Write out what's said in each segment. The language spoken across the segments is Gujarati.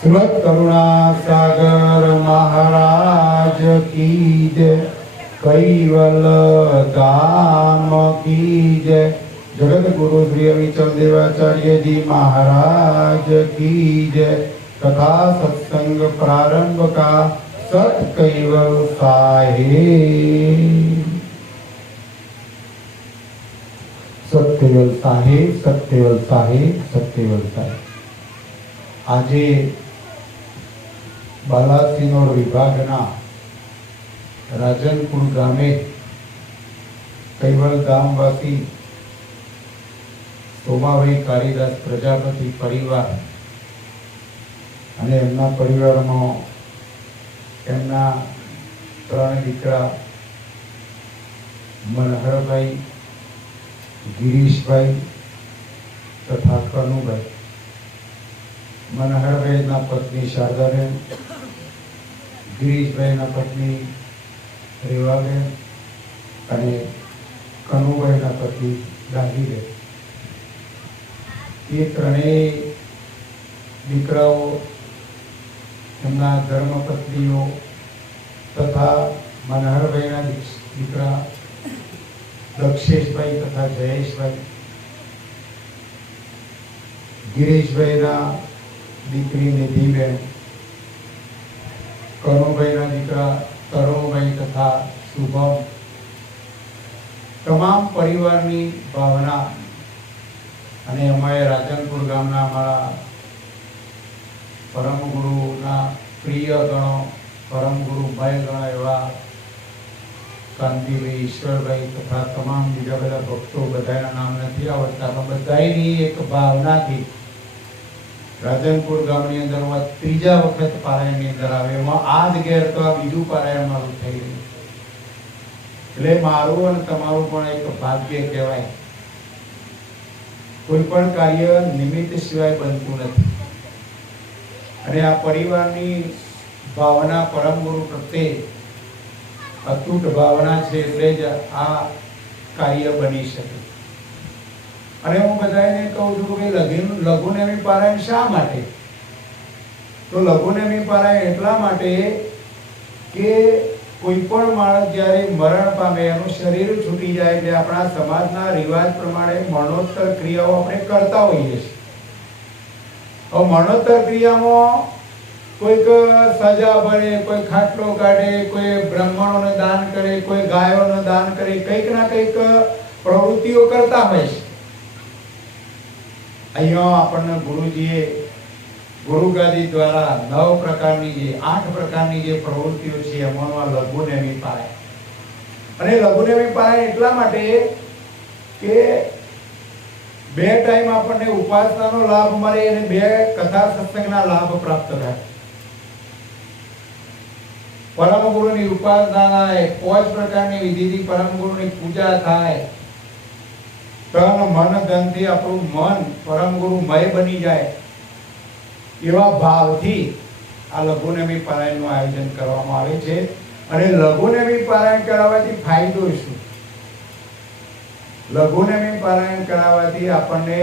श्रीमद् करुणा सागर महाराज की जय, कैवल धाम की जय, जगत गुरु श्री अविचल देवाचार्य जी महाराज की जय। तथा सत्संग प्रारंभ का सत कैवल साहेब, सत्यवल साहेब, सत्यवल साहेब, सत्यवल साहेब। આજે બાલાસિનોર વિભાગના રાજનપુર ગામે કૈવલ ગામવાસી સોમાભાઈ કાળીદાસ પ્રજાપતિ પરિવાર અને એમના પરિવારમાં એમના ત્રણ દીકરા મનહરભાઈ, ગિરીશભાઈ તથા કનુભાઈ। मनोहरभाईना पत्नी शारदाबेन, गिरीशभाईना पत्नी रेवाबेन અને કનુભાઈના પતિ દાદીબેન। એ ત્રણેય દીકરાઓ એમના ધર્મપત્નીઓ તથા મનોહરભાઈના દીકરા દક્ષેશભાઈ તથા જયેશભાઈ, गिरीशभाईना दीकरी निधिबेन, कनुभाईना दीकरा तरुणभाई तथा शुभम, तमाम परिवारनी भावना अने अमारे राजनपुर गामना अमारा परम गुरुना प्रिय गणो, परम गुरु भाई गणो एवा कांतिभाई, ईश्वरभाई तथा तमाम बीजा बधा भक्तों बधाना नाम नहीं आवड़ता, बधाईनी एक भावना थी राजनपुर गामनी अंदर तीजा वखत पारायण अंदर आवे। आज घेर तो आ बीजू पारायण मारू थई गयुं, એટલે મારું અને તમારું પણ એક ભાગ્ય કહેવાય। કોઈ પણ કાર્ય નિમિત્ત સિવાય બનતું નથી અને આ પરિવારની ભાવના પરમ ગુરુ પ્રત્યે અતૂટ ભાવના છે એટલે જ આ કાર્ય બની શકે। અને હું બધાને કહું છું કે લઘુનેમી પારાયણ શા માટે? તો લઘુનેમી પારાયણ એટલા માટે કે કોઈ પણ માણસ જ્યારે મરણ પામે, એનું શરીર છૂટી જાય એટલે આપણા સમાજના રિવાજ પ્રમાણે મરણોત્તર ક્રિયાઓ આપણે કરતા હોઈએ છીએ। હવે મરણોત્તર ક્રિયામાં કોઈક સજા ભરે, કોઈ ખાટલો કાઢે, કોઈ બ્રાહ્મણોને દાન કરે, કોઈ ગાયોને દાન કરે, કંઈક ના કંઈક પ્રવૃત્તિઓ કરતા હોય છે। અહીંયા આપણને ગુરુજીએ ગુરુગાદી દ્વારા 9 પ્રકારની જે 8 પ્રકારની જે પ્રવૃત્તિઓ છે એમાંનો લઘુનેમી પારાયણ। અને લઘુનેમી પારાયણ એટલા માટે કે 2 ટાઈમ આપણને ઉપાસનાનો લાભ મળે અને 2 કથા સત્સંગના લાભ પ્રાપ્ત થાય। પરમ ગુરુની ઉપાસના થાય, 5 પ્રકારની વિધિથી પરમ ગુરુની પૂજા થાય, तन मन धन थी आपणुं मन परम गुरुमय बनी जाए एवा भावथी आ लघुनेमी पारायणनुं आयोजन करवामां आवे छे। अने लघुनेमी पारायण कराववाथी फायदो शुं? लघुनेमी पारायण कराववाथी आपणने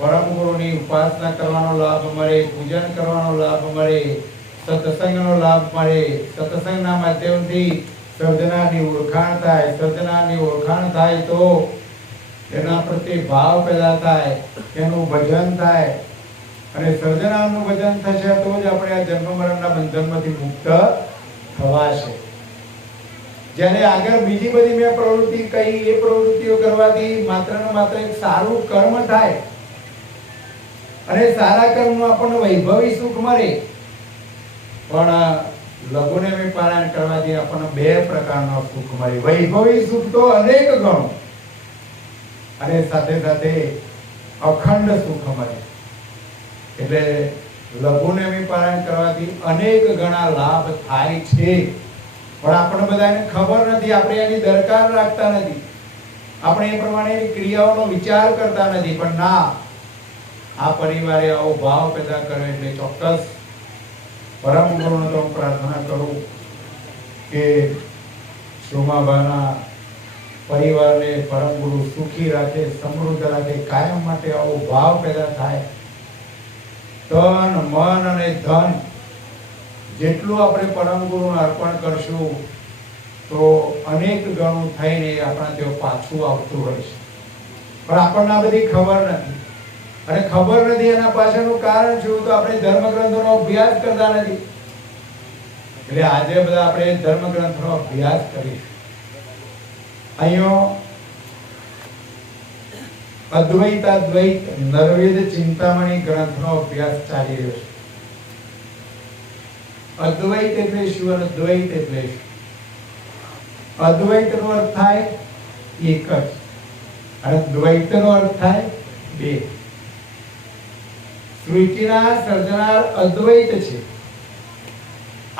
परम गुरुनी उपासना करवानो लाभ मळे, पूजन करवानो लाभ मळे, सत्संगनो लाभ मळे। सत्संगना माध्यमथी सर्जनानी ओळखाण थाय, सर्जनानी ओळखाण थाय तो एना प्रति भाव पैदा थाय, एनु भजन थाय અને સર્જનાનું ભજન થશે તો જ આપણે આ જન્મ મરણના બંધનમાંથી મુક્ત થવાશે। જ્યારે આગળ બીજી બધી મેં પ્રવૃત્તિ કહી, એ પ્રવૃત્તિઓ કરવાથી માત્ર ને માત્ર એક સારું કર્મ થાય અને સારા કર્મનું આપણને વૈભવી સુખ મળે। પણ લઘુનેમી પારાયણ કરવાથી આપણને 2 પ્રકારનો સુખ મળે। વૈભવી સુખ તો અનેક ગણો અને સાથે સાથે અખંડ સુખ મળે। એટલે લઘુનેમી પારાયણ કરવાથી અનેક ગણા લાભ થાય છે, પણ આપણે બધાને ખબર નથી, આપણે એની દરકાર રાખતા નથી, આપણે એ પ્રમાણેની ક્રિયાઓનો વિચાર કરતા નથી। પણ ના, આ પરિવારે આવો ભાવ પેદા કર્યો એટલે ચોક્કસ પરમ ગુરુને તો હું પ્રાર્થના કરું કે સોમાબાના परिवार ने परम गुरु सुखी राखे, समृद्ध राखे, कायम माटे आवो भाव पैदा थाय તન મન અને ધન જેટલું આપણે પરમ ગુરુને અર્પણ કરશું તો અનેક ગણું થઈને આપણા તેઓ પાછું આવતું હોય છે. પણ આપણને આ બધી ખબર નથી, અને ખબર નથી એના પાછળનું કારણ શું? તો આપણે ધર્મગ્રંથોનો અભ્યાસ કરતા નથી. એટલે આજે બધા આપણે ધર્મગ્રંથોનો અભ્યાસ કરીશું. અહીંયા અદ્વૈતાદ્વૈત નરવેદ ચિંતામણી ગ્રંથનો અભ્યાસ ચાલી રહ્યો છે. અદ્વૈત એટલે શું અને દ્વૈત એટલે શું? અદ્વૈત નો અર્થ થાય એક જ, અને દ્વૈત નો અર્થ થાય બે. સૃષ્ટિના સર્જનાર અદ્વૈત છે,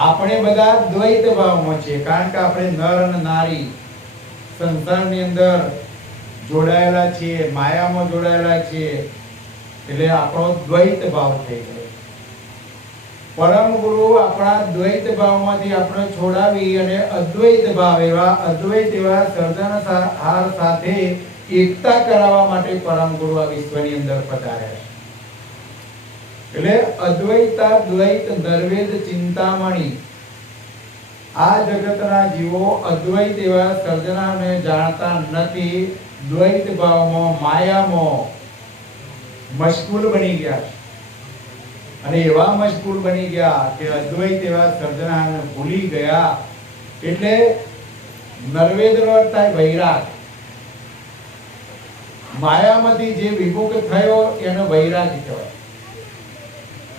આપણે બધા દ્વૈત ભાવમાં છીએ, કારણ કે આપણે નર અને નારી સંસારની અંદર જોડાયેલા છીએ, માયામાં જોડાયેલા છીએ, એટલે આપણો દ્વૈત ભાવ થઈ ગયો. પરમ ગુરુ આપણા દ્વૈત ભાવમાંથી આપણે છોડાવી અને અદ્વૈત ભાવ એવા સર્જનહાર સાથે એકતા કરાવવા માટે પરમ ગુરુ આ વિશ્વની અંદર પધાર્યા છે. એટલે અદ્વૈતાદ્વૈત નરવેદ ચિંતામણી, આ જગતના જીવો અદ્વૈત એવા સર્જનાને જાણતા નથી, દ્વૈત ભાવમાં માયામાં મશગુલ બની ગયા છે. અને એવા મશગુલ બની ગયા કે અદ્વૈત એવા સર્જનાને ભૂલી ગયા. એટલે નરવેદનો અર્થ થાય વૈરાગ. માયામાંથી જે વિમુખ થયો એને વૈરાગ કહેવાય.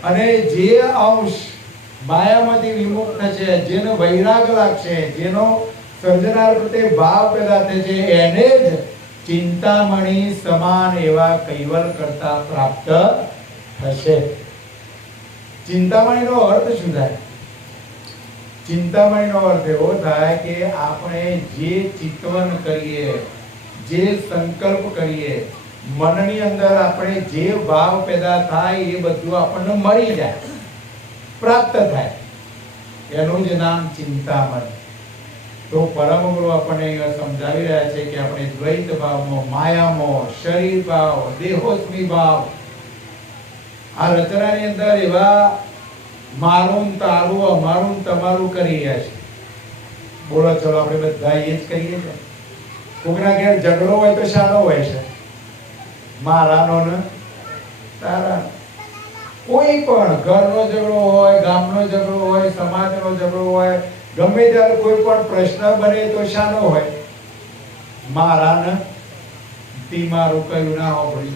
અને જે અંશ માયામાંથી વિમુખ થશે, જેનો વૈરાગ લાગશે, જેનો સર્જનાર પ્રત્યે ભાવ પેદા થશે, એને જ ચિંતામણી સમાન એવા કૈવલ કરતા પ્રાપ્ત થશે. ચિંતામણીનો અર્થ શું થાય? ચિંતામણીનો અર્થ એવો થાય કે આપણે જે ચિંતન કરીએ, જે સંકલ્પ કરીએ, મનની અંદર આપણે જે ભાવ પેદા થાય એ બધું આપણને મળી જાય, પ્રાપ્ત થાય, એનું જ નામ ચિંતામણી. તો પરમ ગુરુ આપણને સમજાવી રહ્યા છે કે આપણે દ્વૈત ભાવમાં, માયામાં, શરીર ભાવ, દેહોસ્મી ભાવ, આ રચનાની અંદર એવા મારું તારું અમારું તમારું કરી રહ્યા છે. બોલો ચલો આપણે બધા એ જ કહીએ છીએ. કોકના ઘેર ઝઘડો હોય તો શાનો હોય છે? મારાનો ને તારા. કોઈ પણ ઘરનો ઝઘડો હોય, ગામનો ઝઘડો હોય, સમાજનો ઝઘડો હોય, ગમે ત્યારે કોઈ પણ પ્રશ્ન બને તો શાનો હોય? મારા ને તી મારું કયું ના હોય.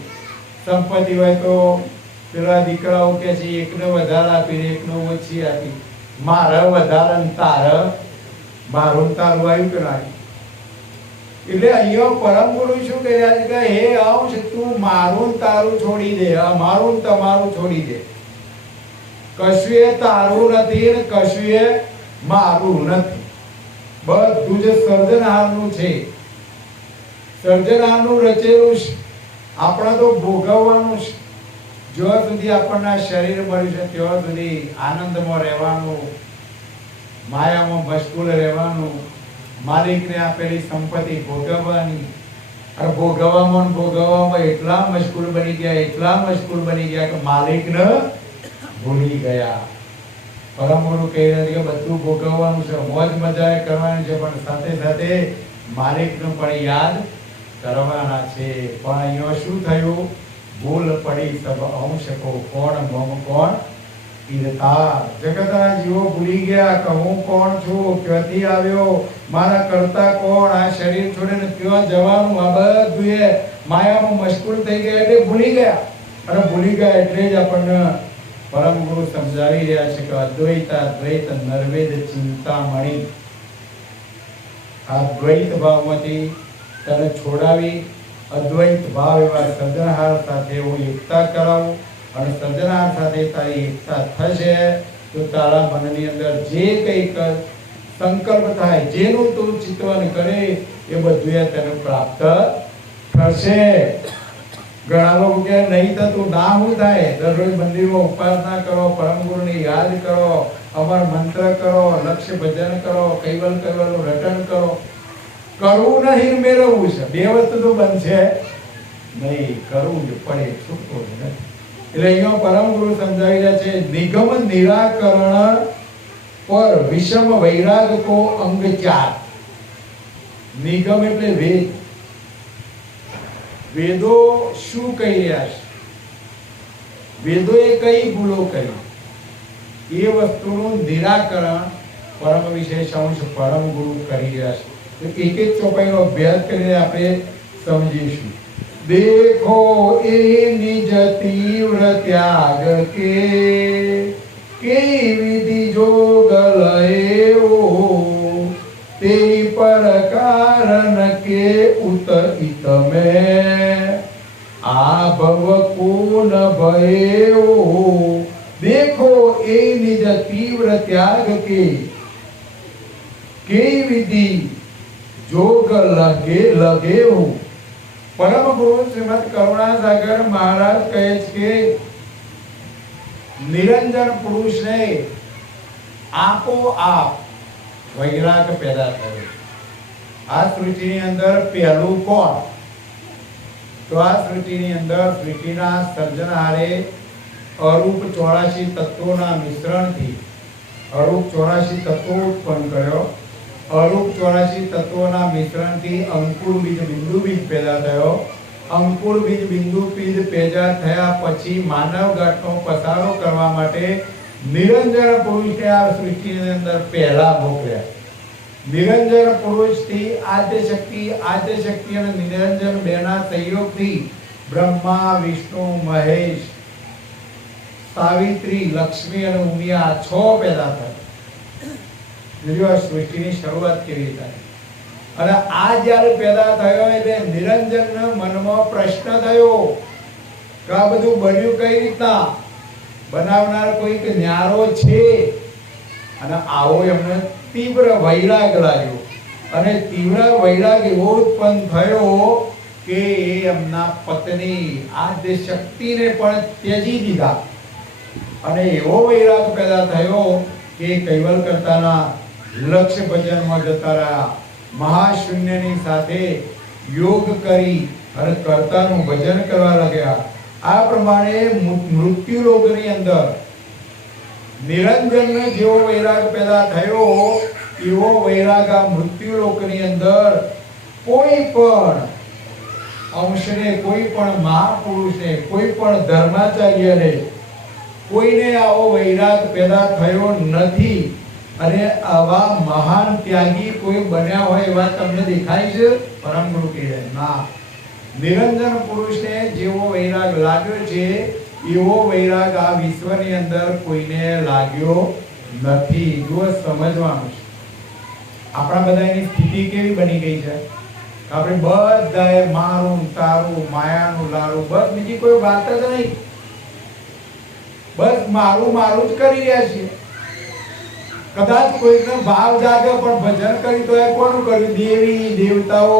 સંપત્તિ હોય તો પેલા દીકરાઓ કે છે એકને વધારે આપીને એકને ઓછી આપી, મારે વધારે ને તારે મારું તારું આવ્યું કે ના? એટલે અહીંયા પરમ ગુરુ શું કહી રહ્યા છે કે હે અંશ, તું મારું તારું છોડી દે, અમારું તમારું છોડી દે. કશું એ તારું નથી ને કશું એ મારું નથી, બધું જ સર્જનહારનું છે. સર્જનહારનું રચેલું છે, આપણે તો ભોગવવાનું છે. જ્યાં સુધી આપણને શરીર મળ્યું છે ત્યાં સુધી આનંદમાં રહેવાનું, માયામાં મશગુલ રહેવાનું, માલિકને આપેલી સંપત્તિ ભોગવવાની. અને ભોગવવામાં એટલા મશગુલ બની ગયા કે માલિકને ભૂલી ગયા. પરમ ગુરુ કહી રહ્યા છે કે બધું ભોગવવાનું છે, મોજ મજા કરવાની છે, પણ સાથે સાથે માલિકને પણ યાદ કરવાના છે. પણ અહીંયા શું થયું? ભૂલ પડી સબ અંશ કો કોણ મમ કોણ ઈરતા. જગતના જીવો ભૂલી ગયા કે હું કોણ છું, ક્યાંથી આવ્યો, મારા કરતા કોણ, આ શરીર છોડીને ક્યાં જવાનું, આ બધું એ માયામાં મશગુલ થઈ ગયા એટલે ભૂલી ગયા. અને ભૂલી ગયા એટલે જ આપણને પરમ ગુરુ સમજાવી રહ્યા છે કે અદ્વૈતાદ્વૈત નરવેદ ચિંતામણી, આ દ્વૈત ભાવમાંથી તને છોડાવી અદ્વૈત ભાવ એવા સર્જનહાર સાથે હું એકતા કરાવું, અને સર્જનહાર સાથે તારી એકતા થશે તો તારા મનની અંદર જે કંઈક સંકલ્પ થાય, જેનું તું ચિંતન કરે એ બધું તને પ્રાપ્ત થશે. ઘણા લોકો કે નહીં થતું, ના શું થાય? દરરોજ મંદિરમાં ઉપાસના કરો, પરમ ગુરુને યાદ કરો, અમર મંત્ર કરો, લક્ષ્ય ભજન કરો, કૈવલ કૈવલનું રટન કરો. કરવું નહીં, મેળવવું છે. બે વસ્તુ તો બનશે નહીં, કરવું જ પડે, છૂટકો નથી. એટલે અહીંયા પરમ ગુરુ સમજાવી રહ્યા છે નિગમ નિરાકરણ પર વિષમ વૈરાગ કો અંગ 4. નિગમ એટલે વેદ. વેદો શું કહી રહ્યા છે? વેદોએ કઈ ભૂલો કરી એ વસ્તુનું નિરાકરણ પરમ વિશેષ અંશ પરમ ગુરુ કરી રહ્યા છે. તો એક એક ચોપાઈનો અભ્યાસ કરીને આપણે સમજીશું. देखो ए निज तीव्र त्याग के विधि जोग लयो ते पर कारण के उत इत में आभव कोन भयो. देखो ए निज तीव्र त्याग के विधि जोग लगे हो. परम गुरु श्रीमद करुणासागर महाराज કહે છે કે નિરંજન પુરુષને આપોઆપ વૈરાગ પેદા થયો. આ સૃષ્ટિની અંદર પહેલું કોણ? તો આ સૃષ્ટિની અંદર સૃષ્ટિના સર્જનહારે અરૂપ 84 તત્વોના મિશ્રણથી અરૂપ 84 તત્વો ઉત્પન્ન કર્યો. અરૂપ 84 તત્વોના મિશ્રણથી અંકુર બીજ બિંદુ બીજ પેદા થયો. અંકુર બીજ બિંદુ બીજ પેદા થયા પછી માનવ ગાંઠનો પસારો કરવા માટે નિરંજન પુરુષને આ સૃષ્ટિની અંદર પહેલા મોકલ્યા. નિરંજન પુરુષથી આદ્ય શક્તિ અને નિરંજન બેના સહયોગથી બ્રહ્મા, વિષ્ણુ, મહેશ, સાવિત્રી, લક્ષ્મી અને ઉમિયા 6 પેદા થયા. સૃષ્ટિની શરૂઆત કેવી થાય? અને આ જ્યારે પેદા થયો એટલે નિરંજનના મનમાં પ્રશ્ન થયો કે આ બધું બન્યું કઈ રીતના? બનાવનાર કોઈક ન્યારો છે. અને આવો એમને તીવ્ર વૈરાગ લાગ્યો. અને તીવ્ર વૈરાગ એવો ઉત્પન્ન થયો કે એમના પત્ની આદ્ય શક્તિને પણ ત્યજી દીધા. અને એવો વૈરાગ પેદા થયો કે કૈવલ કરતાના લક્ષ્ય ભજનમાં જતા રહ્યા. મહાશૂન્યની સાથે યોગ કરી અને કર્તાનું ભજન કરવા લાગ્યા. આ પ્રમાણે મૃત્યુલોકની અંદર નિરંજનને જેવો વૈરાગ પેદા થયો એવો વૈરાગ આ મૃત્યુલોકની અંદર કોઈ પણ અંશને, કોઈ પણ મહાપુરુષને, કોઈ પણ ધર્માચાર્યને કોઈને આવો વૈરાગ પેદા થયો નથી. અને આવા મહાન ત્યાગી કોઈ બન્યા હોય એવા તમને દેખાય છે? પરમ ગુરુ કહે ના. નિરંજન પુરુષને જેવો વૈરાગ લાગ્યો છે એવો વૈરાગ આ વિશ્વની અંદર કોઈને લાગ્યો નથી. જો સમજવાનું છે. આપણા બધાની સ્થિતિ કેવી બની ગઈ છે? આપણે બધાએ મારું તારું માયાનું લારું, બસ બીજી કોઈ વાત જ નહીં. બસ મારું મારું જ કરી રહ્યા છીએ. કદાચ કોઈનો ભાવ જાગે પણ ભજન કરી તો એ કોનું કર્યું? દેવી દેવતાઓ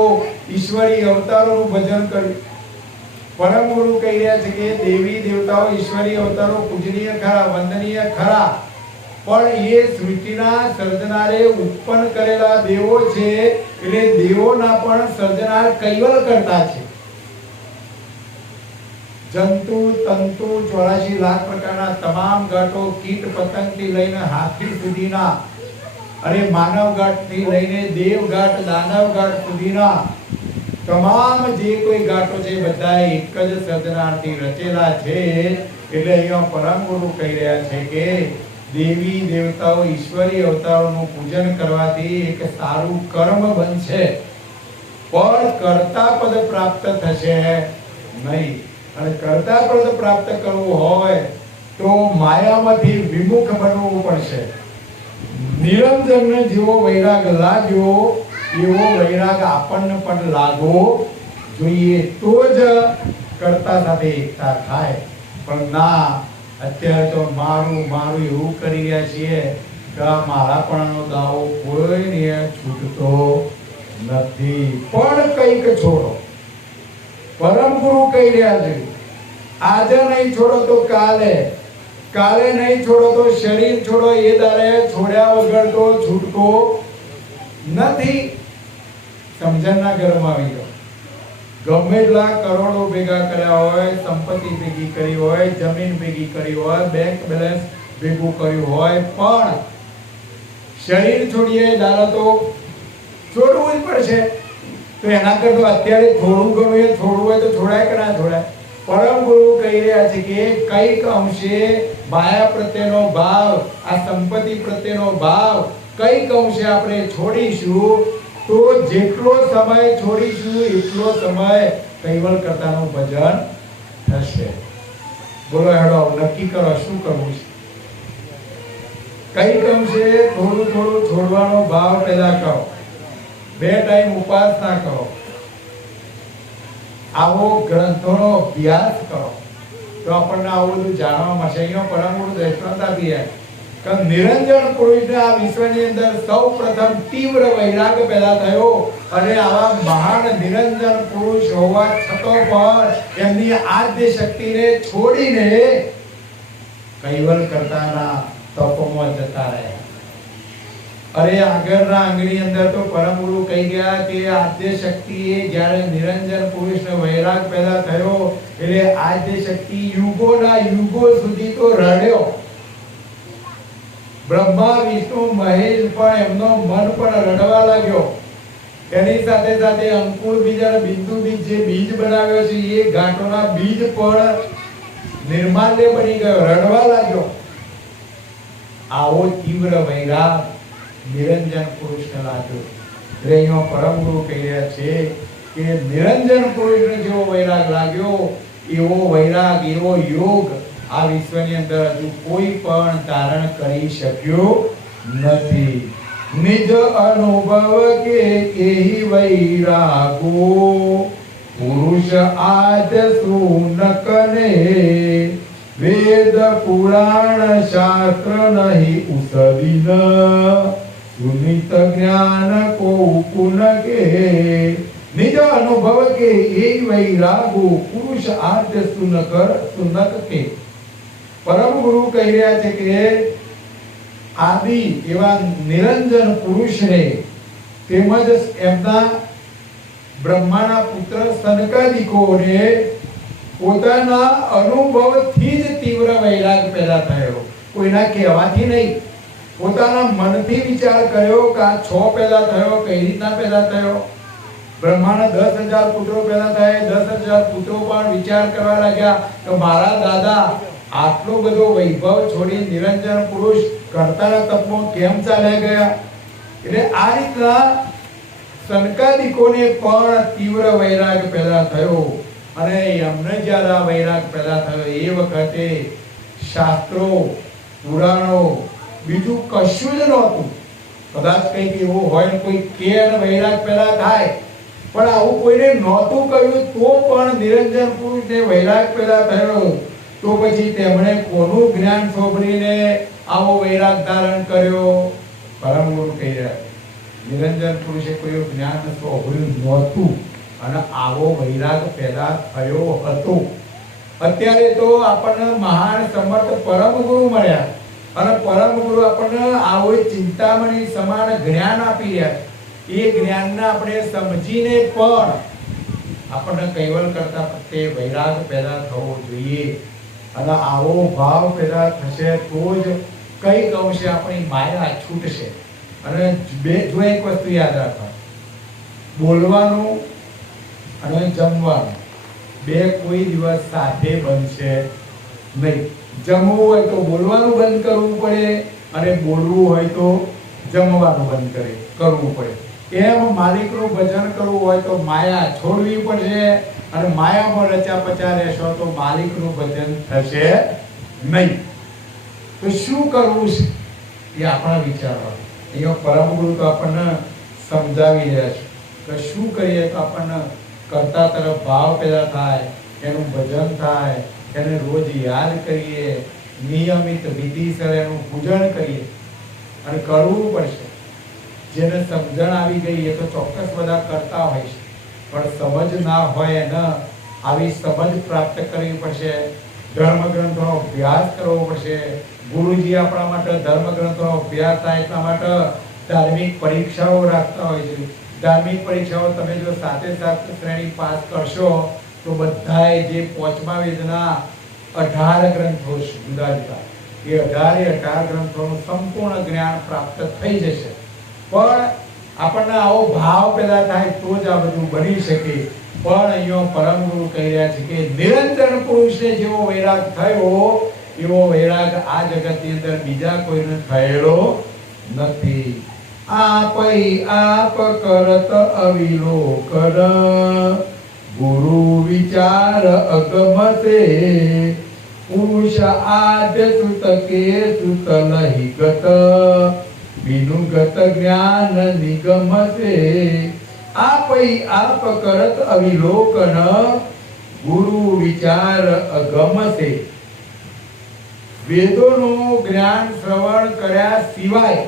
ઈશ્વરી અવતારોનું ભજન કર્યું. પરમ ગુરુ કહી રહ્યા છે કે દેવી દેવતાઓ ઈશ્વરી અવતારો પૂજનીય ખરા, વંદનીય ખરા, પણ એ સૃષ્ટિના સર્જનારે ઉત્પન્ન કરેલા દેવો છે. એટલે દેવોના પણ સર્જનાર કૈવલ કરતા છે. જંતુ તંતુ 84 લાખ પ્રકારના તમામ ગાંઠો, કીટ પતંગથી લઈને હાથી સુધીના અને માનવ ગાંઠથી લઈને દેવ ગાંઠ, દાનવ ગાંઠ સુધીના તમામ જે કોઈ ગાંઠો છે બધા એક જ સર્જનારથી રચેલા છે. એટલે અહીંયા પરમ ગુરુ કહી રહ્યા છે કે દેવી દેવતાઓ ઈશ્વરી અવતારોનું પૂજન કરવાથી એક સારું કર્મ બનશે, પણ કર્તા પદ પ્રાપ્ત થશે નહીં. અને કર્તા પદ પ્રાપ્ત કરવું હોય તો માયામાંથી વિમુખ બનવું પડશે. નિરંજનને જેવો વૈરાગ લાગ્યો એવો વૈરાગ આપણને પણ લાગવો જોઈએ, તો જ કર્તા સાથે એકતા થાય. પણ ના, અત્યારે તો મારું મારું એવું કરી રહ્યા છીએ કે મારાપણાનો દાવો કોઈને છૂટતો નથી. પણ કંઈક છોડો. પરમ ગુરુ કહી રહ્યા છે આજે નહીં છોડો તો કાલે, કાલે નહીં છોડો તો શરીર છોડો. એ દાડે છોડ્યા વગર તો છૂટકો નથી. સમજણના ઘરમાં આવી જાઓ. ગમે એટલા કરોડો ભેગા કર્યા હોય, સંપત્તિ ભેગી કરી હોય, જમીન ભેગી કરી હોય, બેંક બેલેન્સ ભેગું કર્યું હોય, પણ શરીર છોડીએ દાદા તો છોડવું જ પડશે. તો એના કરતા અત્યારે થોડું ઘણું એ છોડવું હોય તો છોડાય કે ના છોડાય? પરમ ગુરુ કહી રહ્યા છે કે કઈક અંશે માયા પ્રત્યેનો ભાવ, આ સંપત્તિ પ્રત્યેનો ભાવ કઈક અંશે આપણે છોડીશું તો જેટલો સમય છોડીશું એટલો સમય કૈવલ કરતાનું ભજન થશે. બોલો હેડો નક્કી કરો શું કરવું છે. કઈક અંશે થોડું થોડું છોડવાનો ભાવ પેદા કરો. 2 ટાઈમ ઉપાસના કરો, આવો ગ્રંથોનો અભ્યાસ કરો તો આપણને આવું બધું જાણવા મળશે. અહીંયા પરમ ગુરુ દૃષ્ટાંત આપીએ કે નિરંજન પુરુષને આ વિશ્વની અંદર સૌપ્રથમ તીવ્ર વૈરાગ પેદા થયો અને આવા મહાન નિરંજન પુરુષ હોવા છતાં પણ એમની આદ્ય શક્તિને છોડીને કૈવલ કરતાના તપોમાં જતા રહ્યા. અરે આગળના અંગની અંદર તો પરમ ગુરુ કહી ગયા કે આદ્ય શક્તિએ જ્યારે નિરંજન પુરુષને વૈરાગ પેદા થયો એટલે આદ્ય શક્તિ યુગોના યુગો સુધી તો રડ્યો. બ્રહ્મા વિષ્ણુ મહેશ પણ એમનો મન પણ રડવા લાગ્યો. એની સાથે સાથે અંકુર બીજ અને બિંદુ બીજ જે બીજ બનાવ્યો છે એ ઘાટોના બીજ પણ નિર્માલ્ય બની ગયો, રડવા લાગ્યો. આવો તીવ્ર વૈરાગ નિરંજન પુરુષને લાગ્યો. એટલે અહીંયા પરમ ગુરુ કહી રહ્યા છે કે નિરંજન પુરુષને જેવો વૈરાગ લાગ્યો એવો વૈરાગ, એવો યોગ આ વિશ્વની અંદર હજુ કોઈ પણ ધારણ કરી શક્યો નથી. નિજ અનુભવ કે એહી વૈરાગો પુરુષ આદ સુનકને વેદ પુરાણ શાસ્ત્ર નહીં ઉસદિન સુનિત જ્ઞાન કો કુન કે નિજ અનુભવ કે એ વૈરાગો પુરુષ આદ્ય સુનક કે. પરમ ગુરુ કહી રહ્યા છે કે આદિ એવા નિરંજન પુરુષને તેમજ એમના બ્રહ્માના પુત્ર સનકાદિકોને પોતાના અનુભવથી જ તીવ્ર વૈરાગ પેદા થયો. કોઈના કહેવાથી નહીં, પોતાના મનથી વિચાર કર્યો કે આ 6 પેદા થયો, કઈ રીતના પેદા થયો. બ્રહ્માના 10,000 પુત્રો પેદા થયા, 10,000 પુત્રો પણ વિચાર કરવા લાગ્યા કે મારા દાદા આટલો બધો વૈભવ છોડી નિરંજન પુરુષ કરતાના તપમાં કેમ ચાલ્યા ગયા. એટલે આ રીતના સનકાદિકોને પણ તીવ્ર વૈરાગ પેદા થયો. અને એમને જ્યારે આ વૈરાગ પેદા થયો એ વખતે શાસ્ત્રો, પુરાણો બીજું કશું જ નહોતું. કદાચ કંઈક એવું હોય ને કોઈ કે અને વૈરાગ પેદા થાય, પણ આવું કોઈને નહોતું કહ્યું તો પણ નિરંજન પુરુષને વૈરાગ પેદા થયો. તો પછી તેમણે કોનું જ્ઞાન સાંભળીને આવો વૈરાગ ધારણ કર્યો? પરમ ગુરુ કહી રહ્યા નિરંજન પુરુષે કોઈ જ્ઞાન સાંભળ્યું નહોતું અને આવો વૈરાગ પેદા થયો હતો. અત્યારે તો આપણને મહાન સમર્થ પરમ ગુરુ મળ્યા અને પરમ ગુરુ આપણને આવો ચિંતામણી સમાન જ્ઞાન આપી રહ્યા. એ જ્ઞાનને આપણે સમજીને પણ આપણને કૈવલ કરતા પ્રત્યે વૈરાગ પેદા થવો જોઈએ. અને આવો ભાવ પેદા થશે તો જ કઈક અંશે આપણી માયા છૂટશે. અને જો એક વસ્તુ યાદ રાખો, બોલવાનું અને જમવાનું બે કોઈ દિવસ સાથે બનશે નહીં. જમવું હોય તો બોલવાનું બંધ કરવું પડે અને બોલવું હોય તો જમવાનું બંધ કરવું પડે. એમ માલિકનું ભજન કરવું હોય તો માયા છોડવી પડશે અને માયામાં રચા પચા રહેશો તો માલિકનું ભજન થશે નહીં. તો શું કરવું છે એ આપણા વિચારવા. અહીંયા પરમ ગુરુ તો આપણને સમજાવી રહ્યા છે કે શું કરીએ તો આપણને કરતા તરફ ભાવ પેદા થાય, એનું ભજન થાય, એને રોજ યાદ કરીએ, નિયમિત વિધિસર એનું પૂજન કરીએ અને કરવું પડશે. જેને સમજણ આવી ગઈ એ તો ચોક્કસ બધા કરતા હોય છે, પણ સમજ ના હોય એને આવી સમજ પ્રાપ્ત કરવી પડશે. ધર્મ ગ્રંથોનો અભ્યાસ કરવો પડશે. ગુરુજી આપણા માટે ધર્મ ગ્રંથોનો અભ્યાસ થાય એટલા માટે ધાર્મિક પરીક્ષાઓ રાખતા હોય છે. ધાર્મિક પરીક્ષાઓ તમે જો સાથે શ્રેણી પાસ કરશો તો બધાય જે પાંચમા વેદના 18 ગ્રંથો જુદા જુદા એ 18 ગ્રંથોનું સંપૂર્ણ જ્ઞાન પ્રાપ્ત થઈ જશે. પણ આપણને આવો ભાવ પેદા થાય તો જ આ બધું બની શકે. પણ અહીંયા પરમ ગુરુ કહી રહ્યા છે કે નિરંજન પુરુષને જેવો વૈરાગ થયો એવો વૈરાગ આ જગતની અંદર બીજા કોઈને થયેલો નથી. આપઈ આપ કરત અવિલોકન ગુરુ વિચાર અગમતે પુરુષ આદ્ય સુત કે સુત લહી ગત વિનુગત જ્ઞાન નિગમતે. આપઈ આપ કરત અવિલોકન ગુરુ વિચાર અગમતે. વેદોનું જ્ઞાન શ્રવણ કર્યા સિવાય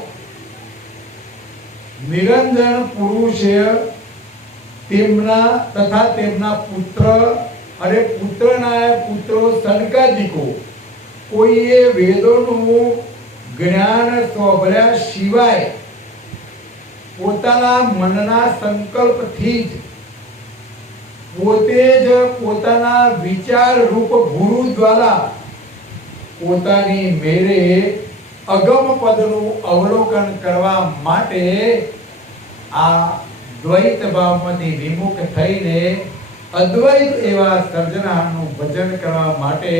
નિરંજન પુરુષે તેમના તથા તેમના પુત્ર અને પુત્રના પુત્રો સનકાદિકો કોઈએ વેદોનું જ્ઞાન સાંભળ્યા સિવાય પોતાના મનના સંકલ્પથી જ પોતે જ પોતાના વિચાર રૂપ ગુરુ દ્વારા પોતાની મેરે અગમ પદનું અવલોકન કરવા માટે આ દ્વૈત ભાવમાંથી વિમુખ થઈને અદ્વૈત એવા સર્જનાનું ભજન કરવા માટે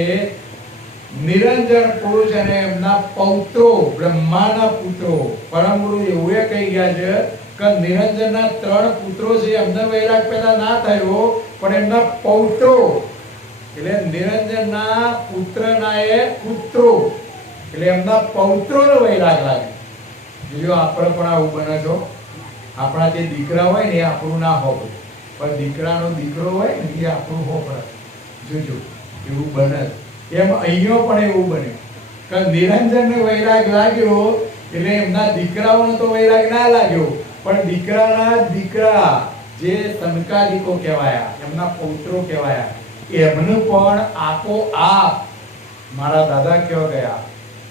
નિરંજન પુરુષ અને એમના પૌત્રો બ્રહ્માના પુત્રો પરમ ગુરુ એવું કહી ગયા છે કે નિરંજનના 3 પુત્રો છે એમને વૈરાગ પેદા ના થયો પણ એમના પૌત્રો એટલે નિરંજનના પુત્રના એ પુત્રો એટલે એમના પૌત્રોનો વૈરાગ લાગે. જો આપણે પણ આવું બને છો આપણા જે દીકરા હોય ને એ આપણું ના હોય પણ દીકરાનો દીકરો હોય ને એ આપણું હોય. જોજો એવું બને. એમ અહીંયા પણ એવું બને કે નિરંજનને વૈરાગ લાગ્યો એટલે એમના દીકરાઓનો તો વૈરાગ ના લાગ્યો પણ દીકરાના દીકરા જે સનકાદિકો કહેવાયા એમના પૌત્રો કહેવાયા એમનું પણ આપોઆપ મારા દાદા કેવા ગયા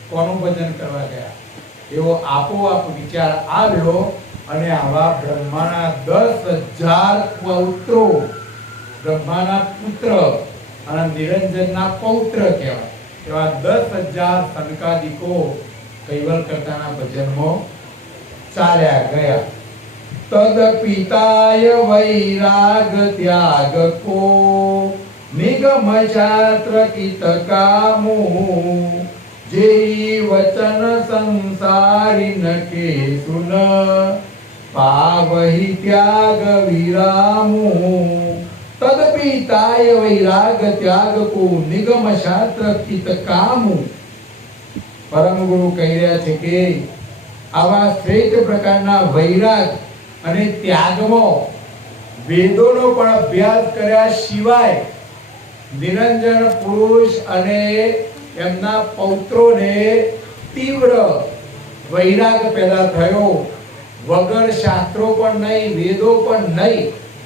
કોનું ભજન કરવા ગયા એવો આપોઆપ વિચાર આવ્યો અને આવા બ્રહ્માના 10,000 પૌત્રો બ્રહ્માના પુત્ર અને નિરંજનના પૌત્ર કહેવાય એવા 10,000 સનકાદિકો કૈવલ કરતાના ભજનમાં ચાલ્યા ગયા. તદ પિતાય વૈરાગ ત્યાગ કો નિગમ શાસ્ત્ર કિત કામો જે વચન સંસારી ન કે સુન પાવહી ત્યાગ વિરામો. તદપિતાય વૈરાગ ત્યાગ કો નિગમ શાસ્ત્ર કિત કામો. પરમ ગુરુ કહી રહ્યા છે કે આવા શ્રેષ્ઠ પ્રકારના વૈરાગ અને ત્યાગમાં વેદોનો પણ અભ્યાસ કર્યા સિવાય નિરંજન પુરુષ અને એમના પૌત્રોને તીવ્ર વૈરાગ પેદા થયો. વગર શાસ્ત્રો પણ નહીં વેદો પણ નહીં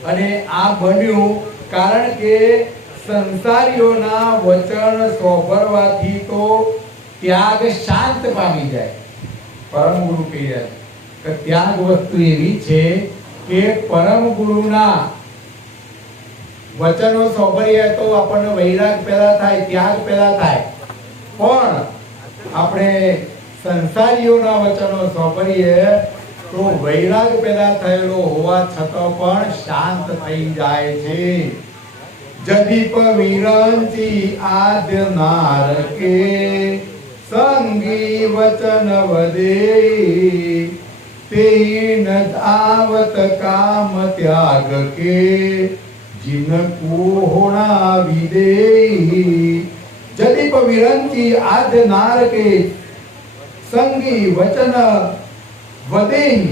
અને આ બન્યું કારણ કે સંસારીઓના વચન સાંભળવાથી તો ત્યાગ શાંત પામી જાય. પરમ ગુરુ કહી રહ્યા કે ત્યાગ વસ્તુ એવી છે કે પરમ ગુરુના વચનો સાંભળીએ તો આપણને વૈરાગ પેદા થાય ત્યાગ પેદા થાય પણ આપણે સંસારીઓના વચનો સાંભળીએ તો વૈરાગ પેદા થયેલો હોવા છતાં પણ શાંત થઈ જાય છે. જદીપ વિરંચી આદ્ય નારકે સંગી વચન વધે તેન આવત કામ ત્યાગ કે जिनको होना विदेही. जदीप विरंची आद्य नार के संगी वचन वदेही.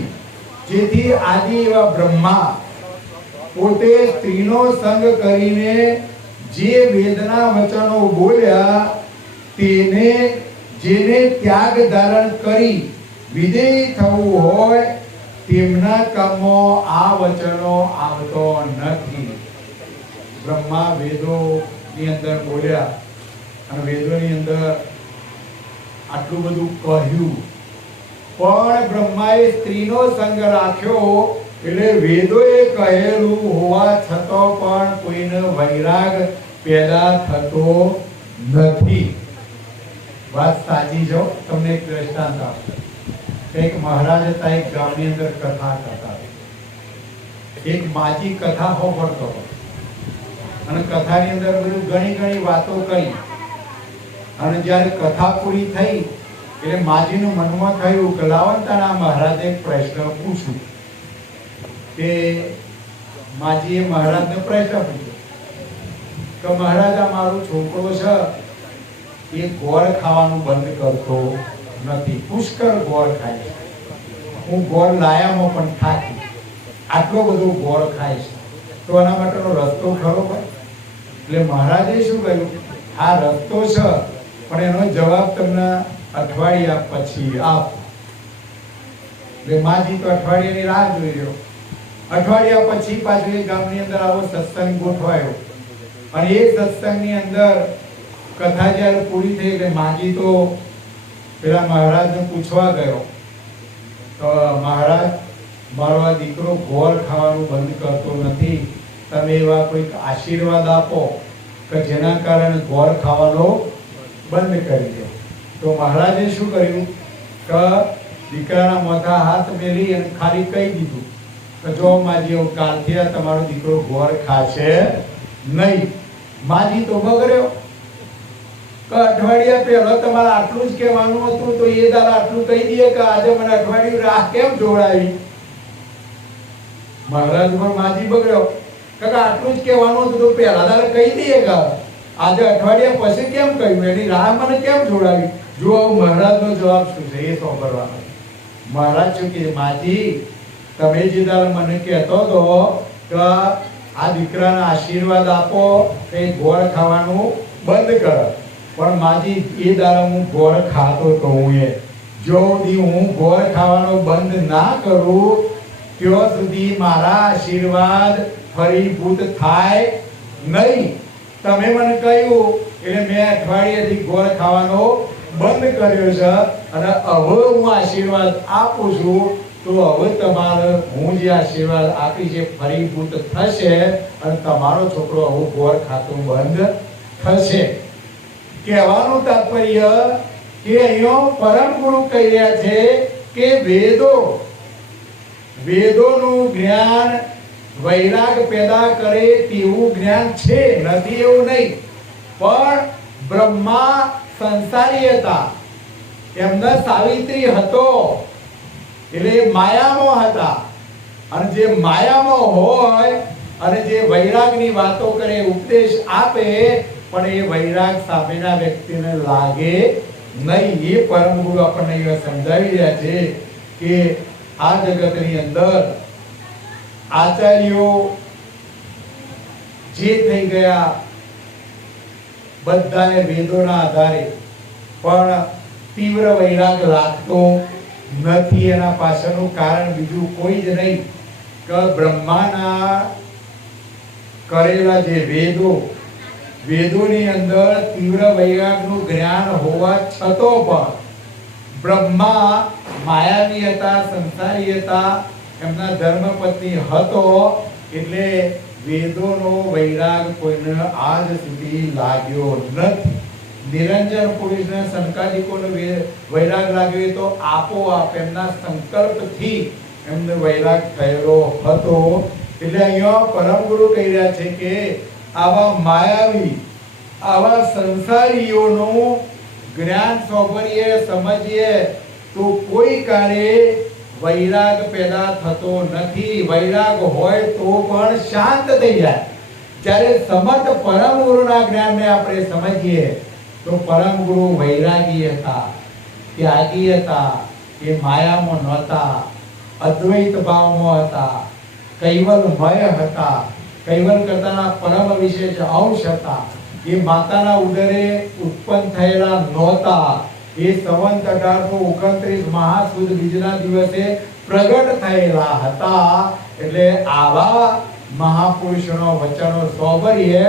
જેથી આદિ એવા બ્રહ્મા પોતે સ્ત્રીનો સંગ કરીને જે વેદના વચનો બોલ્યા તેને જેને ત્યાગ ધારણ કરી વિદેહી થવું હોય તેમના કામમાં આ વચનો આવતો નથી. બ્રહ્મા વેદોની અંદર બોલ્યા અને વેદોની અંદર આટલું બધું કહ્યું પણ બ્રહ્માએ સ્ત્રીનો સંગ રાખ્યો એટલે વેદોએ કહેલું હોવા છતાં પણ કોઈને વૈરાગ પેદા થતો નથી. વાત સાચી છે. તમને એક દ્રષ્ટાંત આપું. એક મહારાજ હતા, એક ગામની અંદર કથા કરતા. એક માજી કથા હોભળતો અને કથાની અંદર બધું ઘણી વાતો કરી અને જ્યારે કથા પૂરી થઈ એટલે માજીનું મનમાં થયું કે લાવંતાના મહારાજે એક પ્રશ્ન પૂછ્યું. કે માજીએ મહારાજને પ્રશ્ન પૂછ્યો કે મહારાજ, આ મારો છોકરો છે એ ગોળ ખાવાનું બંધ કરતો નથી, પુષ્કળ ગોળ ખાય છે. હું ગોળ લાયામાં પણ થાકી, આટલો બધો ગોળ ખાય છે, તો આના માટેનો રસ્તો ખરો ભાઈ? એટલે મહારાજે શું કહ્યું, આ રસ્તો છે પણ એનો જવાબ તમને અઠવાડિયા પછી આપો. એટલે માજી તો અઠવાડિયાની રાહ જોઈ રહ્યો. અઠવાડિયા પછી પાછું એ ગામની અંદર આવો સત્સંગ ગોઠવાયો અને એ સત્સંગની અંદર કથા જ્યારે પૂરી થઈ એટલે માજી તો પેલા મહારાજને પૂછવા ગયો તો મહારાજ, મારો આ દીકરો ગોળ ખાવાનું બંધ કરતો નથી, તમે એવા કોઈક આશીર્વાદ આપો કે જેના કારણે ગોળ ખાવાનો બંધ કરી દે. તો મહારાજે શું કર્યું કે દીકરાના મોઢા હાથ મેલી અને ખાલી કહી દીધું કે જો માજી, કાલથી આ તમારો દીકરો ગોળ ખાશે નહીં. માજી તો બગડ્યો કે અઠવાડિયા પહેલા તમારે આટલું જ કહેવાનું હતું, તો એ દાડા આટલું કહી દે કે આજે મને અઠવાડિયું રાહ કેમ જોડાવી? મહારાજ પણ માજી બગડ્યો કે આટલું જ કહેવાનું હતું તો પહેલા દાડા કહી દઈએ કે આજે અઠવાડિયા પછી કેમ કહ્યું? એની રાહ મને કેમ જોડાવી? જો મહારાજનો જવાબ શું છે એ સાંભળવાનો. મહારાજ શું કહે, માજી, તમે જે દાડા મને કહેતો હતો કે આ દીકરાને આશીર્વાદ આપો કે ગોળ ખાવાનું બંધ કર, પણ માજી એ દાડા હું ગોળ ખાતો તો હું જો સુધી હું ગોળ ખાવાનો બંધ ના કરું ત્યાં સુધી મારા આશીર્વાદ ફળીભૂત થાય નહીં. તમે મને કહ્યું એટલે મેં અઠવાડિયેથી ગોળ ખાવાનો બંધ કર્યો છે અને હવે હું આશીર્વાદ આપું છું, તો હવે તમારે હું જે આશીર્વાદ આપી છે ફળીભૂત થશે અને તમારો છોકરો હવે ગોળ ખાતું બંધ થશે. કહેવાનું તાત્પર્ય કે અહીંયા પરમ ગુરુ કહી રહ્યા છે કે વેદોનું જ્ઞાન વૈરાગ પેદા કરે તેવું જ્ઞાન છે, નથી એવું નહીં. પણ બ્રહ્મા સંસારી હતા, એમનો સાવિત્રી હતો એટલે માયામાં હતા, અને જે માયામાં હોય અને જે વૈરાગની વાતો કરે, ઉપદેશ આપે, પણ એ વૈરાગ સામેના વ્યક્તિને લાગે નહીં. એ પરમ ગુરુ આપણને સમજાવી રહ્યા છે કે આ જગતની અંદર આચાર્યો જે થઈ ગયા બધાને વેદોના આધારે, પણ તીવ્ર વૈરાગ લાગતો નથી. એના પાછળનું કારણ બીજું કોઈ જ નહીં કે બ્રહ્માના કરેલા જે વેદોની અંદર તીવ્ર વૈરાગનું જ્ઞાન હોવા છતાં પણ બ્રહ્મા માયાવી હતા, સંસારી હતા, એમના ધર્મપત્ની હતો, એટલે વેદોનો વૈરાગ કોઈને આજ સુધી લાગ્યો નથી. નિરંજન પુરુષને સંકાદિકોનો વૈરાગ લાગ્યો તો આપોઆપ એમના સંકલ્પથી એમને વૈરાગ થયેલો હતો. એટલે અહીંયા પરમ ગુરુ કહી રહ્યા છે કે આવા માયાવી, આવા સંસારીઓનું જ્ઞાન સોંપરીએ, સમજીએ તો કોઈ કારે વૈરાગ પેદા થતો નથી. વૈરાગ હોય તો પણ શાંત થઈ જાય. જ્યારે સમર્થ પરમ ગુરુના જ્ઞાનને આપણે સમજીએ તો પરમ ગુરુ વૈરાગી હતા, ત્યાગી હતા, એ માયામાં નહોતા, અદ્વૈત ભાવમાં હતા, કૈવલમય હતા, કૈવલ કરતાના પરમ વિશેષ અંશ હતા. એ માતાના ઉદરે ઉત્પન્ન થયેલા નહોતા. એ સંવંત 1829 મહાસુદ બીજના દિવસે પ્રગટ થયેલા હતા. એટલે આવા મહાપુરુષોનો વચનો સોંભળીએ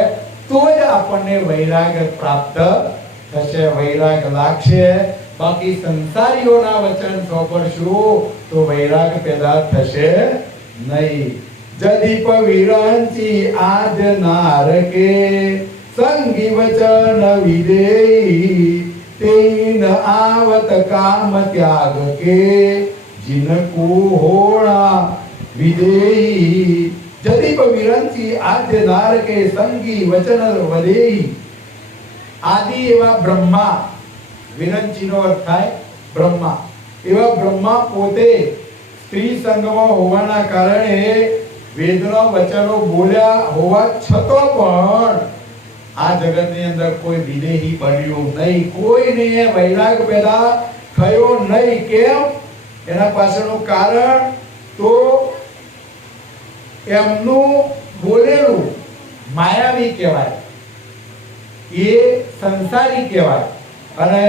તો જ આપણને વૈરાગ પ્રાપ્ત થશે, વૈરાગ લાગશે. બાકી સંસારીઓના વચન સોંભળશું તો વૈરાગ પેદા થશે નહીં. જદીપ વિરંચી આજ નારકે સંગી વચન વિદેહી તેન આવત કામ ત્યાગ કે जिनको होना विदेही. जदीप विरंची आद्य नार के संगी वचन वदेही. आदि एवा ब्रह्मा, विरंची नो अर्थ થાય બ્રહ્મા. એવા બ્રહ્મા પોતે સ્ત્રી સંગમાં હોવાના કારણે વેદનો વચનો બોલ્યા હોવા છતાં પણ આ જગતની અંદર કોઈ વિદેહી બન્યું નહીં, કોઈને વૈરાગ પેદા થયો નહીં. કેમ? એના પાછળનું કારણ તો એમનું બોલેલું માયાવી કહેવાય, એ સંસારી કહેવાય. અને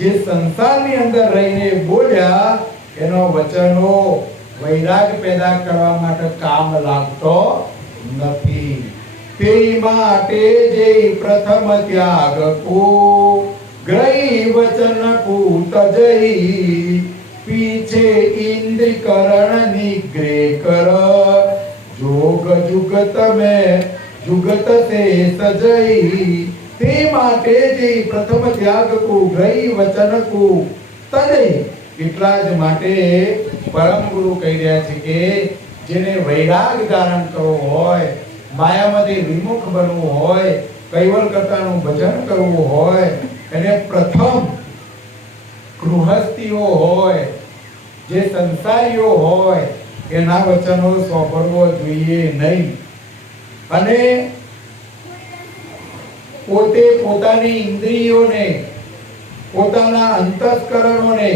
જે સંસારની અંદર રહીને બોલ્યા એનો વચનો વૈરાગ પેદા કરવા માટે કામ લાગતો નથી. તે માટે જે પ્રથમ ત્યાગ કો ગ્રહી વચન કો તજઈ पीछे इंद्र करण निग्रह कर जोग जुगत में जुगत से सजई. ते माटे जे प्रथम त्याग को ग्रही वचन को तजई. એટલા જ માટે પરમ ગુરુ કહી રહ્યા છે કે જેને વૈરાગ ધારણ કરવો હોય, માયામાંથી વિમુખ બનવું હોય, કૈવલ કર્તાનું ભજન કરવું હોય, એને પ્રથમ ગૃહસ્થીઓ હોય, જે સંસારીઓ હોય, એના વચનો સાંભળવો જોઈએ નહીં. અને પોતે પોતાની ઇન્દ્રિયોને, પોતાના અંતસ્કરણોને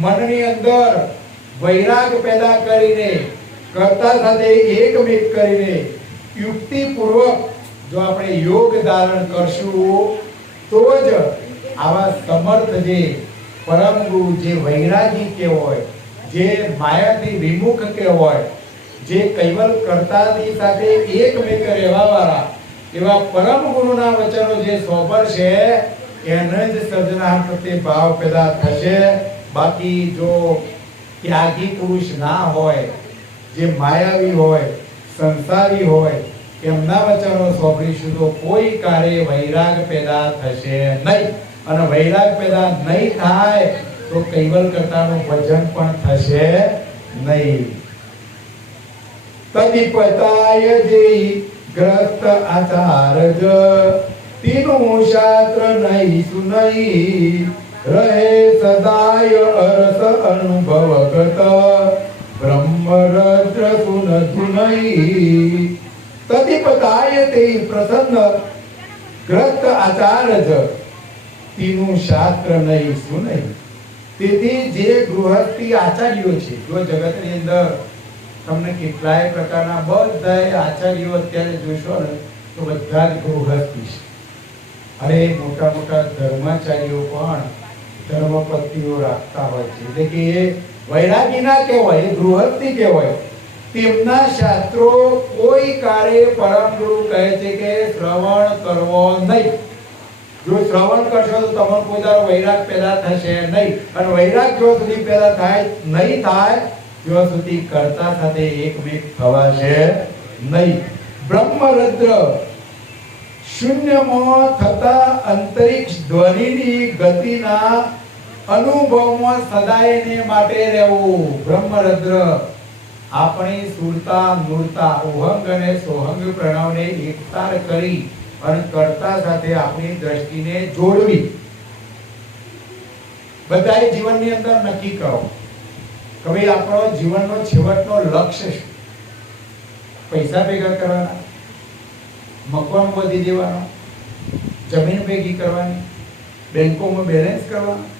મનની અંદર વૈરાગ પેદા કરીને, કર્તા સાથે એકમેક કરીને યુક્તિપૂર્વક જો આપણે યોગ ધારણ કરશું તો જ આવા સમર્થ જે પરમ ગુરુ, જે વૈરાગી કહેવાય, જે માયાથી વિમુખ કહેવાય, જે કૈવલ કર્તાની સાથે એકમેક રહેવાવાળા એવા પરમ ગુરુના વચનો જે સાંભળશે એને જ સર્જનાર પ્રત્યે ભાવ પેદા થશે. બાકી જો ત્યાગી પુરુષ ના હોય, જે માયાવી હોય, સંસારી હોય, એમના વચનો સાંભળીશું તો કોઈ કાર્ય વૈરાગ પેદા થશે નહીં. અને વૈરાગ પેદા નહીં થાય તો કૈવલ કર્તાનું ભજન પણ થશે નહીં. તદિપતાય જે ગ્રસ્ત આચારજ તીનું શાસ્ત્ર નહીં સુનઈ રહે સદાય અરસ અનુભવગત બ્રહ્મરદ્ર સુન ધુનઈ. તદિપતાય તે પ્રસન્ન ગ્રસ્ત આચારજ તીનું શાસ્ત્ર નહીં સુનઈ. તેથી જે ગૃહસ્થી આચાર્યો છે, જો જગતની અંદર તમને કેટલાય પ્રકારના બધા આચાર્યો અત્યારે જોશો ને તો બધા જ ગૃહસ્થી છે. અરે મોટા મોટા ધર્માચાર્યો પણ ધર્મપત્નીઓ રાખતા હોય છે, એટલે કે એ વૈરાગી ના કહેવાય, એ ગૃહસ્થી કહેવાય. તેમના શાસ્ત્રો કોઈ કાર્ય પરમ ગુરુ કહે છે કે શ્રવણ કરવો નહીં. જો શ્રવણ કરશો તો તમને કોઈ દાડો વૈરાગ પેદા થશે નહીં. અને વૈરાગ જો સુધી પેદા થાય નહીં થાય ત્યાં સુધી કર્તા સાથે એકમેક થવાશે નહીં. બ્રહ્મરદ્ર શૂન્યમાં થતા અંતરિક્ષ ધ્વનિની ગતિના અનુભવમાં સદાયને માટે રહેવું. બ્રહ્મરદ્ર આપણી સુરતા, મૂર્તા, ઓહંગ અને સોહંગ પ્રણવને એકતાર કરી અને કર્તા સાથે આપણી દ્રષ્ટિને જોડવી. બધાએ જીવનની અંદર નક્કી કરો કે ભાઈ આપણો જીવનનો છેવટનો લક્ષ્ય શું? પૈસા ભેગા કરવાના, મકાન વધી દેવાનો, જમીન ભેગી કરવાની, બેંકોમાં બેલેન્સ કરવાનું,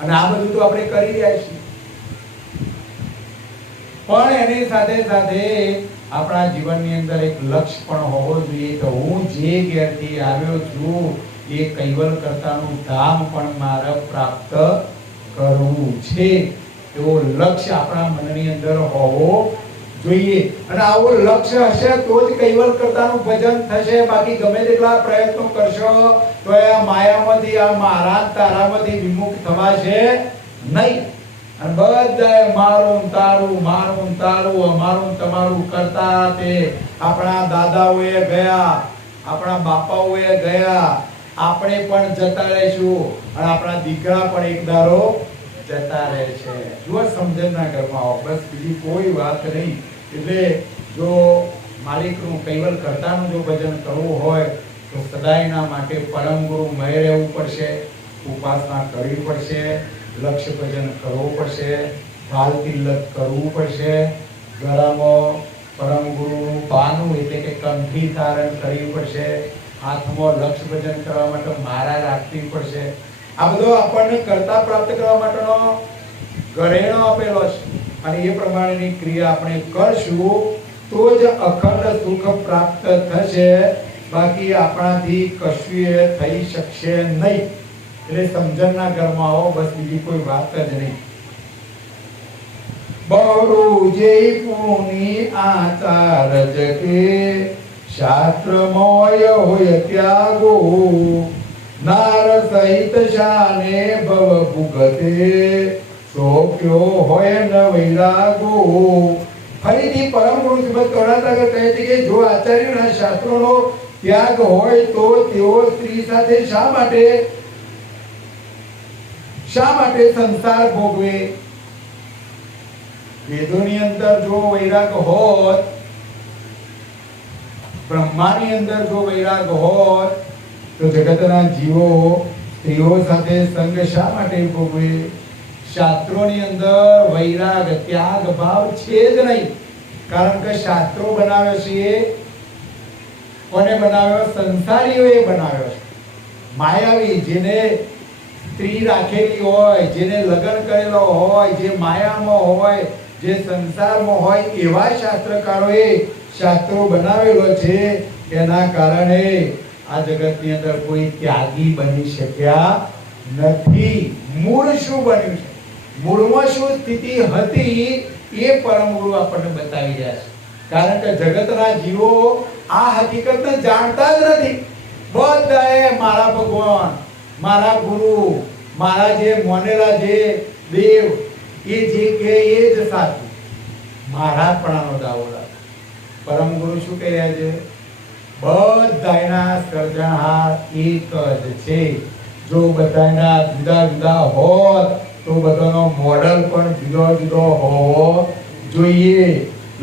અને આ બધું તો આપણે કરી રહ્યા છીએ. પણ એની સાથે સાથે આપણા જીવનની અંદર એક લક્ષ્ય પણ હોવો જોઈએ કે હું જે ઘેરથી આવ્યો છું એ કૈવલ કર્તાનું ધામ પણ મારે પ્રાપ્ત કરવું છે. એવો લક્ષ્ય આપણા મનની અંદર હોવો જોઈએ. અને આવો લક્ષ્ય હશે તો જ કૈવલ કર્તાનું ભજન થશે. બાકી ગમે તેટલા પ્રયત્નો કરશો તો આ માયામાંથી, આ મારા તારામાંથી વિમુખ થવાશે નહીં. અને બધાએ મારું તારું અમારું તમારું કરતા તે આપણા દાદાઓએ ગયા, આપણા બાપાઓએ ગયા, આપણે પણ જતા રહીશું અને આપણા દીકરા પણ એક દારો જતા રહે છે. જો સમજણના ઘરમાં આવો, બસ બીજી કોઈ વાત નહીં. એટલે જો માલિકનું કૈવલ કરતાનું જો ભજન કરવું હોય તો સદાયના માટે પરમ ગુરુ મય રહેવું પડશે, ઉપાસના કરવી પડશે, લક્ષ્ય ભજન કરવું પડશે, ભાલ તિલક કરવું પડશે, ગળામાં પરમ ગુરુ પાનું એટલે કે કંઠી ધારણ કરવી પડશે, હાથમાં લક્ષ્ય ભજન કરવા માટે માળા રાખવી પડશે. આ બધો આપણને કરતા પ્રાપ્ત કરવા માટેનો ઘરેણો આપેલો છે અને એ પ્રમાણેની ક્રિયા આપણે કરશું તો જ અખંડ સુખ પ્રાપ્ત થશે. બાકી આપણાથી કશું થઈ શકશે નહીં. એટલે સમજણના ઘરમાં આવો, બસ બીજી કોઈ વાત જ નહીં. બહુ જે પુની આચાર જકે શાસ્ત્ર મોય હોય ત્યાગો નાર સહિત શાને ભવ ભુગતે સોપ્યો હોય ન વૈરાગો. ફરીથી પરમ ગુરુ શ્રીમદ કરુણાસાગર કહે છે કે જો આચાર્યોના શાસ્ત્રોનો ત્યાગ હોય તો તેઓ સ્ત્રી સાથે શા માટે સંસાર ભોગવે? વેદોની અંદર જો વૈરાગ હોત, બ્રહ્માની અંદર જો વૈરાગ હોત તો જગતના જીવો સ્ત્રીઓ સાથે સંગ શા માટે ભોગવે? શાસ્ત્રોની અંદર વૈરાગ ત્યાગ ભાવ છે જ નહીં. કારણ કે શાસ્ત્રો બનાવ્યો છે કોને બનાવ્યો? સંસારીઓએ બનાવ્યો છે. માયાવી, જેને સ્ત્રી રાખેલી હોય, જેને લગ્ન કરેલો હોય, જે માયામાં હોય, જે સંસારમાં હોય, એવા શાસ્ત્રકારોએ શાસ્ત્રો બનાવેલો છે. એના કારણે આ જગતની અંદર કોઈ ત્યાગી બની શક્યા નથી. મૂળ શું બન્યું છે, મૂળમાં શું સ્થિતિ હતી એ પરમ ગુરુ આપણને બતાવી રહ્યા છે. કારણ કે જગતના જીવો આ હકીકતને જાણતા જ નથી. બધાએ મારા ભગવાન, મારા ગુરુ, મારા જે મોનેલા જે દેવ એ જે કે એ જ સાચું, મહારાજપણાનો દાવો રાખે. પરમ ગુરુ શું કહી રહ્યા છે? બધાના સર્જનહાર એક જ છે. જો બધાના જુદા જુદા હોત તો બધાનો મોડલ પણ જુદો જુદો હોવો જોઈએ.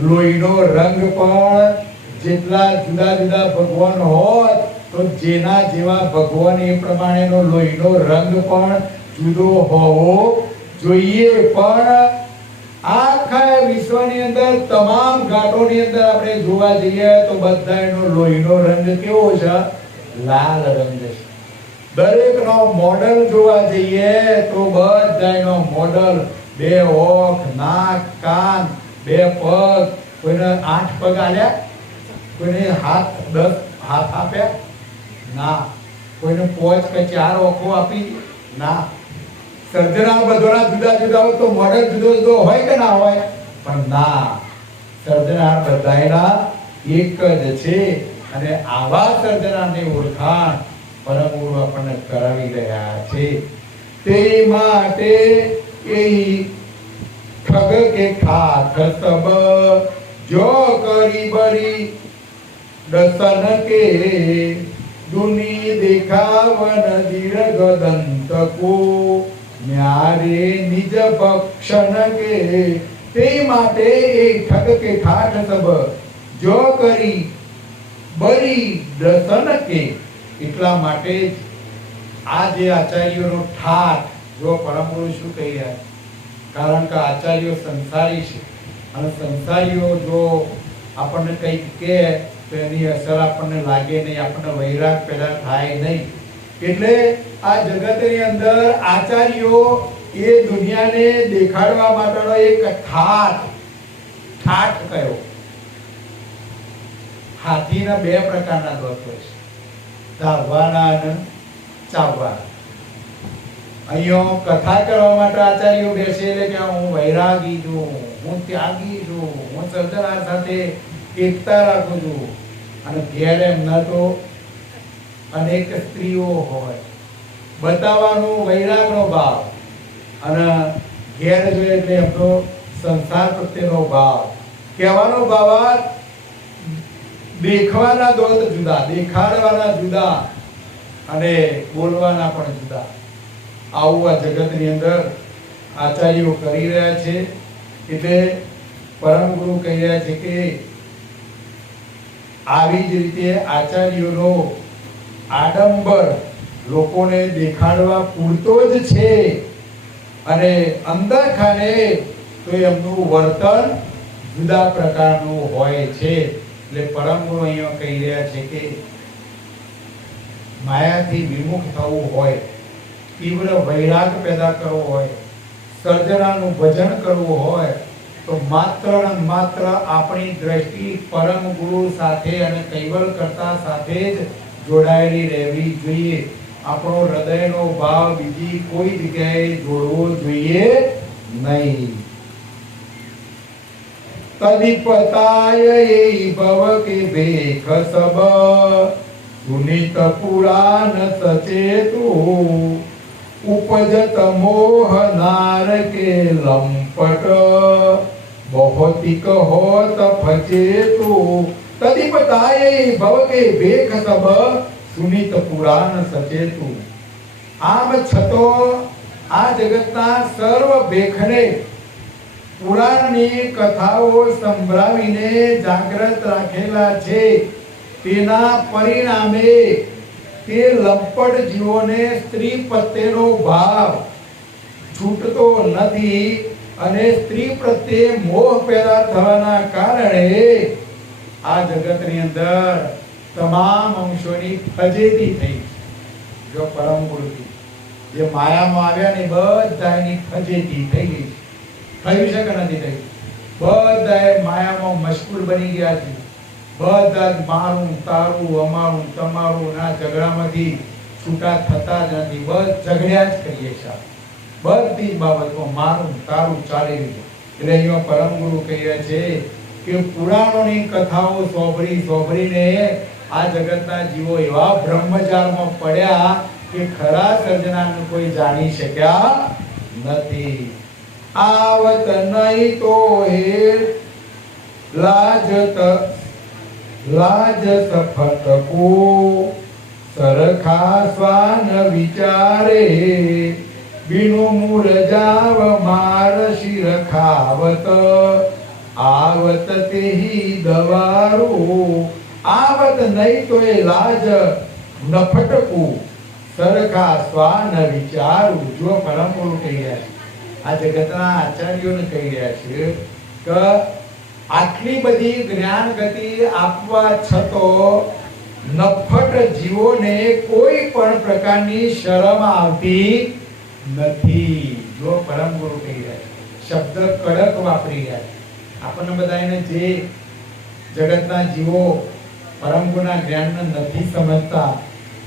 લોહીનો રંગ પણ જેટલા જુદા જુદા ભગવાન હોત તો જેના જેવા ભગવાન એ પ્રમાણેનો લોહીનો રંગ પણ જુદો હોવો જોઈએ. પણ આખા વિશ્વની અંદર તમામ ઘાટોની અંદર આપણે જોવા જઈએ તો બધાનો લોહીનો રંગ કેવો છે? લાલ રંગ છે. દરેકનો મોડલ જોવા જઈએ તો બધાનો મોડલ, બે ઓખ, નાક, કાન, બે પગ, કોઈને 8 પગ આલ્યા, કોઈને 10 હાથ આપ્યા ના, કોઈને 5 કે 4 ઓખો આપી ના. સર્જના બધાના જુદા જુદા હોય તો મોડલ જુદો જુદો હોય કે ના હોય? પણ ના, સર્જનાર બધાયના એક જ છે. અને આવા સર્જનારની ઓળખાણ પરમ ગુરુ આપણને કરાવી રહ્યા છે. તે માટે એ ઠગ કે ઠાઠ સબ જો કરી બરી દસન કે દુની દેખાવન દીર્ઘ દંત કો ન્યારે નિજ ભક્ષણ કે. તે માટે એ ઠગ કે ઠાઠ સબ જો કરી બરી દસન કે. એટલા માટે આ જે આચાર્યોનો ઠાઠ, જો પરમ ગુરુ શું કહી રહ્યા? કારણ કે આચાર્યો સંસારી છે અને સંસારીઓ જો આપણને કંઈક કહે તો એની અસર આપણને લાગે નહીં, આપણને વૈરાગ પેદા થાય નહીં. એટલે આ જગતની અંદર આચાર્યો એ દુનિયાને દેખાડવા માટેનો એક ઠાઠ કયો. હાથીના 2 પ્રકારના દોષ હોય છે, ધાવવાના અને ચાવવાના. અહીંયા કથા કરવા માટે આચાર્યો બેસે એટલે કે હું વૈરાગી છું, હું ત્યાગી છું, હું સર્જનાર સાથે એકતા રાખું છું. અને ઘેર એમના તો અનેક સ્ત્રીઓ હોય, બતાવવાનું વૈરાગનો ભાવ, અને ઘેર જોઈએ એટલે એમનો સંસાર પ્રત્યેનો ભાવ. કહેવાનો ભાવ દેખવાના દોત જુદા, દેખાડવાના જુદા અને બોલવાના પણ જુદા. આવું આ જગતની અંદર આચાર્યો કરી રહ્યા છે. એટલે પરમ ગુરુ કહી રહ્યા છે કે આવી જ રીતે આચાર્યોનો આડંબર લોકોને દેખાડવા પૂરતો જ છે અને અંદર ખાને તો એમનું વર્તન જુદા પ્રકારનું હોય છે. એટલે પરમ ગુરુ અહીંયા કહી રહ્યા છે કે માયાથી વિમુખ થવું હોય, તીવ્ર વૈરાગ પેદા કરવો હોય, સર્જનાનું ભજન કરવું હોય તો માત્ર ને માત્ર આપણી દ્રષ્ટિ પરમ ગુરુ સાથે અને કૈવલ કરતા સાથે જ જોડાયેલી રહેવી જોઈએ. આપણો હૃદયનો ભાવ બીજી કોઈ જગ્યાએ જોડવો જોઈએ નહીં. તદિપતાય ભવ કે ભેખ સબ સુનિત પુરાણ સચેતુ ઉપજત મોહ નાર કે લંપટ બહોતિક હોત ફચેતુ. તદિપતાય ભવ કે ભેખ સબ સુનિત પુરાણ સચેતુ. આમ છતો આ જગતના સર્વ ભેખને પુરાણની કથાઓ સંભળાવીને જાગ્રત રાખેલા છે. તેના પરિણામે તે લંપટ જીવોને સ્ત્રી પ્રત્યેનો ભાવ છૂટતો નથી અને સ્ત્રી પ્રત્યે મોહ પેદા થવાના કારણે આ જગતની અંદર તમામ અંશોની ફજેતી થઈ. જો પરમ ગુરુથી જે માયામાં આવ્યા ને બધાની ફજેતી થઈ ગઈ. થયું છે કે નથી થયું? બધાએ માયામાં મશગુલ બની ગયા છે. બધા જ મારું તારું અમારું તમારું ના ઝઘડામાંથી છૂટા થતા જ નથી. બસ ઝઘડ્યા જ કરીએ છીએ. બધી જ બાબતમાં મારું તારું ચાલી રહ્યું. એટલે અહીંયા પરમ ગુરુ કહી રહ્યા છે કે પુરાણોની કથાઓ સોંભળીને આ જગતના જીવો એવા બ્રહ્મજાળમાં પડ્યા કે ખરા સર્જનાને કોઈ જાણી શક્યા નથી. આવત નહીં તો હે લાજ સફત કો સરખા સ્વાન વિચારે બિનુ મુરજાવ માર શિર ખાવત આવત તેહી દવારો. આવત નહીં તો એ લાજ નફટકું સરખા સ્વાન વિચારું. જો પરમ ગુરુ કહી રહ્યા છે, આ જગતના આચાર્યોને કહી રહ્યા છે કે આટલી બધી જ્ઞાન ગતિ આપવા છતો નફટ જીવોને કોઈ પણ પ્રકારની શરમ આવતી નથી. જો પરમ ગુરુ કહી રહ્યા છે, શબ્દ કડક વાપરી રહ્યા છે. આપણને બધાને જે જગતના જીવો પરમ ગુરુના જ્ઞાનને નથી સમજતા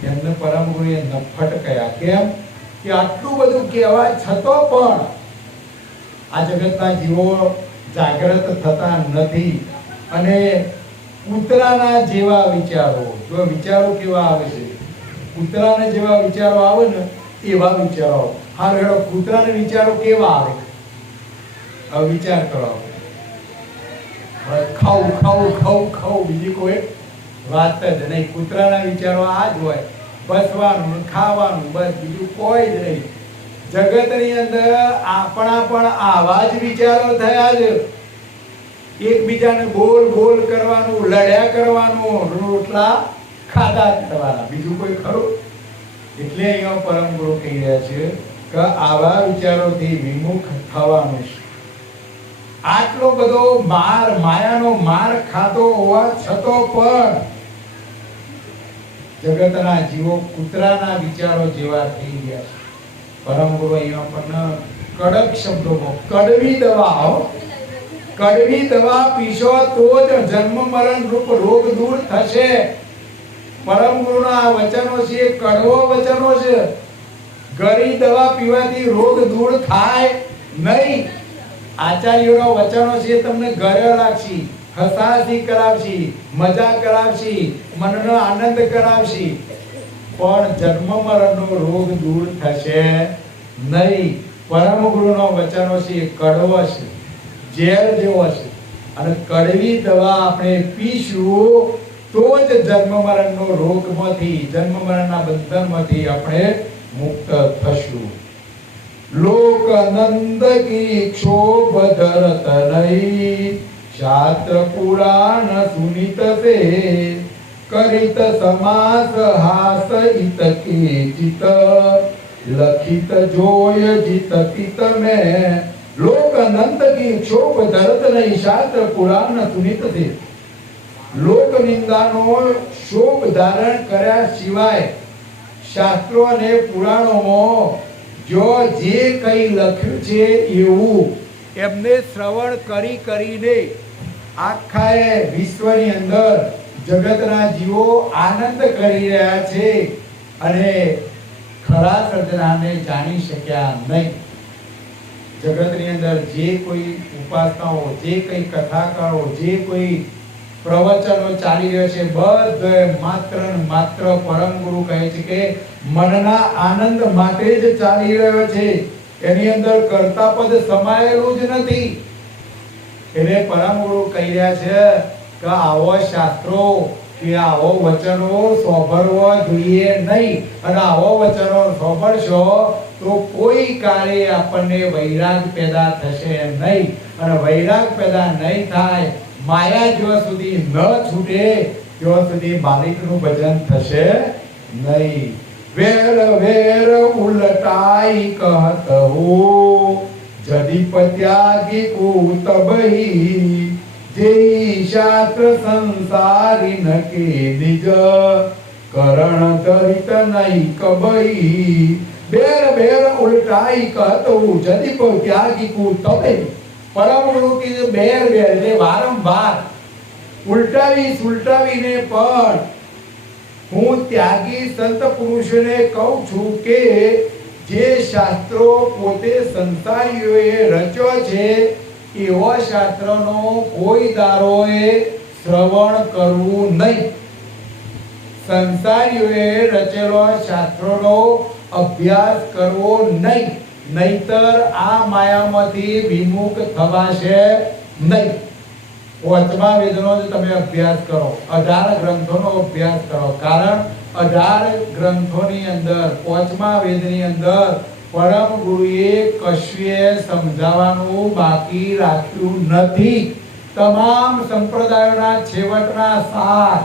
એમને પરમ ગુરુએ નફટ કહ્યા. કેમ કે આટલું બધું કહેવા છતો પણ આ જગતના જીવો જાગૃત થતા નથી અને કૂતરાના જેવા વિચારો. જો વિચારો કેવા આવે છે, કૂતરાના જેવા વિચારો આવે ને એવા વિચારો. હા રેડો, કૂતરાના વિચારો કેવા આવે? હવે વિચાર કરો. ખાવું ખાવું ખાવું ખાવું, બીજી કોઈ વાત જ નહીં. કૂતરાના વિચારો આ જ હોય, બસવાનું ખાવાનું, બસ બીજું કોઈ જ નહીં. જગતની અંદર આપણા પણ આવા જ વિચારો થયા છે. એકબીજાને બોલ બોલ કરવાનું, લડ્યા કરવાનું, રોટલા ખાધા કરવાના, બીજું કોઈ ખરું? એટલે અહીંયા પરમ ગુરુ કહી રહ્યા છે કે આવા વિચારોથી વિમુખ થવાનું છે. આટલો બધો માર, માયાનો માર ખાતો હોવા છતો પણ જગતના જીવો કૂતરાના વિચારો જેવા થઈ ગયા છે. પરમ ગુરુ અહીંયા પણ કડક શબ્દોમાં કડવી દવા પીશો તો જ જન્મ મરણ રૂપ રોગ દૂર થશે. પરમ ગુરુના આ વચનો છે, કડવો વચનો છે. ગરી દવા પીવાથી રોગ દૂર થાય નહીં. આચાર્યોના વચનો છે, તમને ગળે લાગશે, હસાહસી કરાવશી, મજા કરાવશી, મનનો આનંદ કરાવશી, પણ જન્મ મરણનો રોગ દૂર થશે નહીં. પરમ ગુરુનો વચનો છે એ કડવો છે, ઝેર જેવો છે, અને કડવી દવા આપણે પીશું તો જ જન્મ મરણનો રોગમાંથી, જન્મ મરણના બંધનમાંથી આપણે મુક્ત થશું. લોક આનંદ કી ક્ષોભ ધરત નહીં, શાસ્ત્ર પુરાણ સુનિત સે, કરિત સમાસ હાસ હિત કે ચિત, લખિત જોય જીત પિત મેં. લોક અનંત કી ક્ષોભ ધરત નહીં, શાસ્ત્ર પુરાણ સુનિત સે. લોક નિંદાનો શોભ ધારણ કર્યા સિવાય શાસ્ત્રો અને પુરાણોમાં જો જે કંઈ લખ્યું છે એવું એમને શ્રવણ કરી કરીને આખા વિશ્વની અંદર જગતના જીવો આનંદ કરી રહ્યા છે અને ખરા સર્જનાને જાણી શક્યા નહીં. જગતની અંદર જે કોઈ ઉપાસનાઓ, જે કંઈ કથાકારો, જે કોઈ પ્રવચનો ચાલી રહ્યો છે, બધે માત્ર ને માત્ર પરમ ગુરુ કહે છે કે મનના આનંદ માટે જ ચાલી રહ્યો છે. એની અંદર કર્તા પદ સમાયેલું જ નથી. એટલે પરમ ગુરુ કહી રહ્યા છે કે આવો શાસ્ત્રો કે આવો વચનો સાંભળવા જોઈએ નહીં, અને આવો વચનો સાંભળશો તો કોઈ કાળે આપણને વૈરાગ પેદા થશે નહીં, અને વૈરાગ પેદા નહીં થાય, માયા જ્યાં સુધી ન છૂટે ત્યાં સુધી માલિકનું ભજન થશે નહીં. વેર વેર ઉલટાઈ કહત હો, જદીપ ત્યાગી કુતબહી, જેઈ શાસ્ત્ર સંસારી નકે નિજ, કરણ દરિત નહીં કબઈ. બેર બેર ઉલટાઈ કહત હો, જદીપ ત્યાગી કુતબહી. પરમ ગુરુ કીધું બેર બેર એટલે વારંવાર ઉલટાવીને પણ હું ત્યાગી સંત પુરુષોને કહું છું કે જે શાસ્ત્રો પોતે સંસારીઓએ રચ્યો છે એવા શાસ્ત્રનો કોઈ દારોએ શ્રવણ કરવું નહીં. સંસારીઓએ રચેલો શાસ્ત્રોનો અભ્યાસ કરવો નહીં, નહીતર આ માયામાંથી વિમુખ થવાશે નહીં. પાંચમા વેદનો જ તમે અભ્યાસ કરો, 18 ગ્રંથોનો અભ્યાસ કરો, કારણ 18 ગ્રંથોની અંદર પાંચમા વેદની અંદર પરમ ગુરુએ કશુંય સમજાવવાનું બાકી રાખ્યું નથી. તમામ સંપ્રદાયોના છેવટના સાર,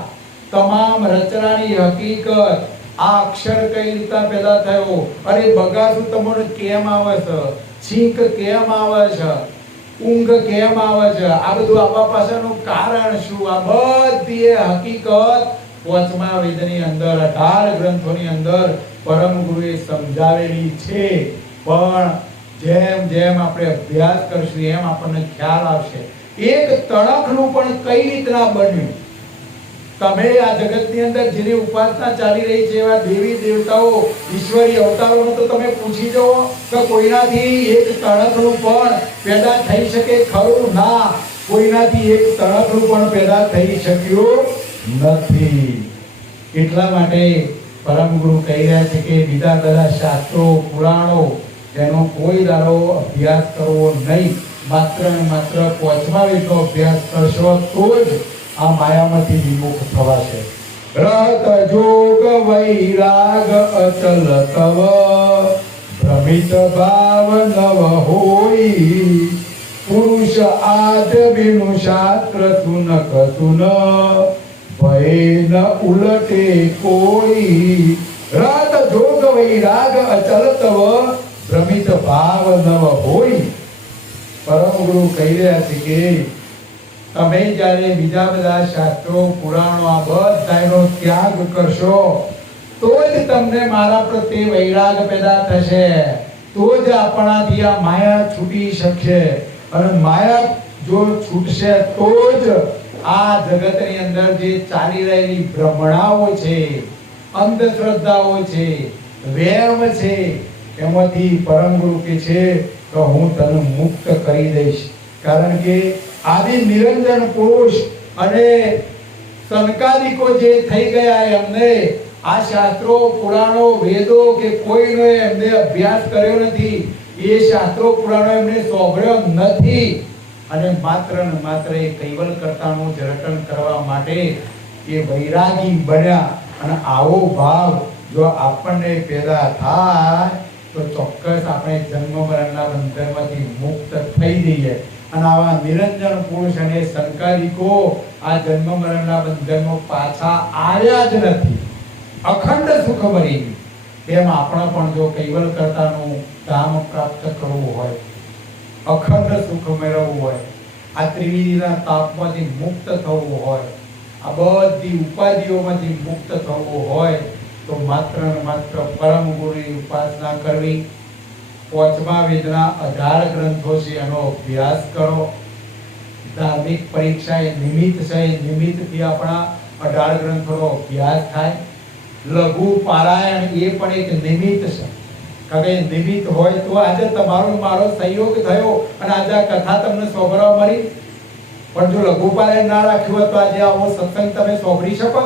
તમામ રચનાની હકીકત, આ અક્ષર કઈ રીતે પેદા થયો, અરે બગાસું તમને કેમ આવે છે, છીંક કેમ આવે છે, ઊંઘ કેમ આવે છે, આ બધું આપવા પાછળનું કારણ શું, આ બધી હકીકત પાંચમા વેદની અંદર 18 ગ્રંથોની અંદર પરમ ગુરુએ સમજાવેલી છે. પણ જેમ જેમ આપણે અભ્યાસ કરશું એમ આપણને ખ્યાલ આવશે એક તણખનું પણ કઈ રીતના બન્યું. તમે આ જગતની અંદર જેની ઉપાસના ચાલી રહી છે એવા દેવી દેવતાઓ, ઈશ્વરી અવતારોનો તો તમે પૂછી જુઓ કે કોઈનાથી એક તણખનું પણ પેદા થઈ શકે ખરું? ના, કોઈનાથી એક તણખનું પણ પેદા થઈ શક્યું નથી. એટલા માટે પરમ ગુરુ કહી રહ્યા છે કે બીજા બધા શાસ્ત્રો પુરાણો એનો કોઈ દાડો અભ્યાસ કરવો નહીં, માત્ર ને માત્ર પાંચમા વેદનો અભ્યાસ કરશો તો જ આ માયામાંથી વિમુખ થવાશે. રત જોગ વૈરાગ અચલ તવ, ભ્રમિત ભાવ નવ હોઈ, પુરુષ આદ બિનુ શાસ્ત્ર સુનક સુન, ભય ન ઉલટે કોઈ. રત જોગ વૈરાગ અચલ તવ, ભ્રમિત ભાવ નવ હોઈ. પરમ ગુરુ કહી રહ્યા છે કે તમે જ્યારે બીજા બધા શાસ્ત્રો પુરાણો આ બધાનો ત્યાગ કરશો તો જ તમને મારા પ્રત્યે વૈરાગ પેદા થશે, તો જ આપણાથી આ માયા છૂટી શકશે. અને માયા જો છૂટશે તો જ આ જગતની અંદર જે ચાલી રહેલી ભ્રમણાઓ છે, અંધશ્રદ્ધાઓ છે, વેમ છે, એમાંથી પરમ ગુરુ કહે છે કે હું તને મુક્ત કરી દઈશ. કારણ કે આદિ નિરંજન પુરુષ અને સંકાદિકો જે થઈ ગયા એમને આ શાસ્ત્રો પુરાણો વેદો કે કોઈનો એમને અભ્યાસ કર્યો નથી. એ શાસ્ત્રો પુરાણો એમને સાંભળ્યો નથી અને માત્ર ને માત્ર એ કૈવલ કરતાનું જ રટણ કરવા માટે એ વૈરાગી બન્યા. અને આવો ભાવ જો આપણને પેદા થાય તો ચોક્કસ આપણે જન્મ મરણના બંધનમાંથી મુક્ત થઈ જઈએ. અને આવા નિરંજન પુરુષ અને સંકાલિકો આ જન્મ મરણના બંધનમાં પાછા આવ્યા જ નથી, અખંડ સુખ મળી ગયું. તેમ આપણે પણ જો કૈવલ કરતાનું ધામ પ્રાપ્ત કરવું હોય, અખંડ સુખ મેળવવું હોય, આ ત્રિવિધિના તાપમાંથી મુક્ત થવું હોય, આ બધી ઉપાધિઓમાંથી મુક્ત થવું હોય તો માત્ર ને માત્ર પરમ ગુરુની ઉપાસના કરવી. પાંચમા વેદના 18 ગ્રંથો છે એનો અભ્યાસ કરો. ધાર્મિક પરીક્ષા એ નિમિત્ત છે, નિમિત્તથી આપણા 18 ગ્રંથોનો અભ્યાસ થાય. લઘુ પારાયણ એ પણ એક નિમિત્ત છે. કારણ કે નિમિત્ત હોય તો આજે તમારો મારો સહયોગ થયો અને આજે આ કથા તમને સાંભળવા મળી. પણ જો લઘુ પારાયણ ના રાખ્યું હોત તો આજે આવો સત્સંગ તમે સાંભળી શકો?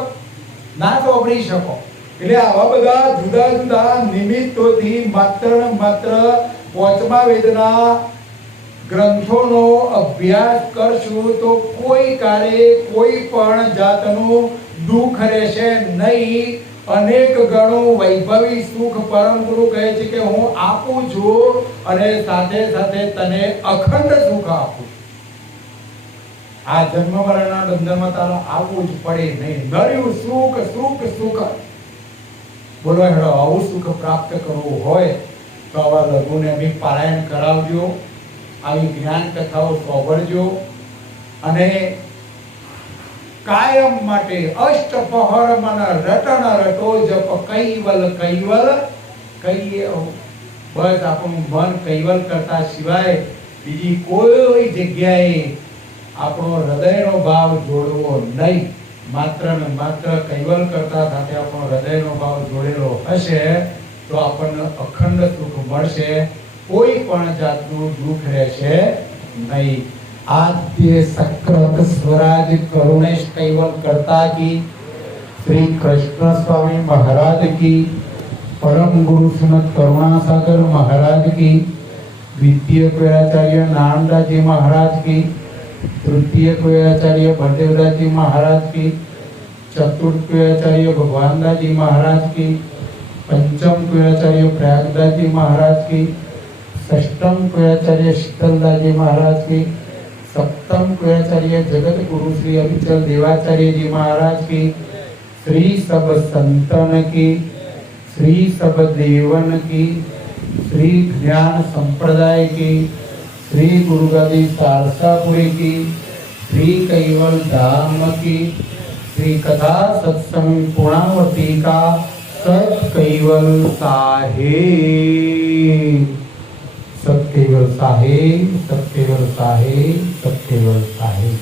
ના સાંભળી શકો. એટલે આવા બધા જુદા જુદા નિમિત્તોથી માત્ર ને માત્ર પાંચમા વેદના ગ્રંથોનો અભ્યાસ કરશું તો કોઈ કાળે કોઈ પણ જાતનું દુઃખ રહેશે નહીં. અનેક ગણું વૈભવી સુખ પરમ ગુરુ કહે છે કે હું આપું છું અને સાથે સાથે તને અખંડ સુખ આપું. આ જન્મ મરણના બંધનમાં તારે આવવું જ પડે નહીં. નર્યું સુખ સુખ સુખ. બોલો હેડો આવું સુખ પ્રાપ્ત કરવું હોય તો આવા લઘુને બી પારાયણ કરાવજો, આવી જ્ઞાન કથાઓ સાંભળજો અને કાયમ માટે અષ્ટપહર મન રટણ રટો જપ કૈવલ કૈવલ કહીએ. બસ આપણું મન કૈવલ કરતા સિવાય બીજી કોઈ જગ્યાએ આપણો હૃદયનો ભાવ જોડવો નહીં. માત્ર ને માત્ર કૈવલ કરતા સાથે આપણો હૃદયનો ભાવ જોડેલો હશે તો આપણને અખંડ સુખ મળશે, કોઈ પણ જાતનું દુઃખ રહેશે નહીં. आद्य सक्रत स्वराज करुणेश कैवल करता की, श्री कृष्ण स्वामी महाराज की, परम गुरु श्रीमद करुणा सागर महाराज की, द्वितीय क्वेराचार्य नानदास जी महाराज की, तृतीय क्वेराचार्य बलदेवदास जी महाराज की, चतुर्थ क्वेराचार्य भगवानदास जी महाराज की, पंचम क्वेराचार्य प्रयागदास जी महाराज की, षष्ठम क्वेराचार्य शीतलदास जी महाराज की, सप्तम क्वेराचार्य जगत गुरु श्री अविचल देवाचार्य जी महाराज की, श्री सब संतन की, श्री सब देवन की, श्री ज्ञान संप्रदाय की, श्री गुरुगादी सारसापुरी की, श्री कैवल धाम की, श्री कथा सत्संग पूर्णावती का सत कैवल साहेब, सत कैवल साहेब, सत कैवल साहेब, सत कैवल साहेब।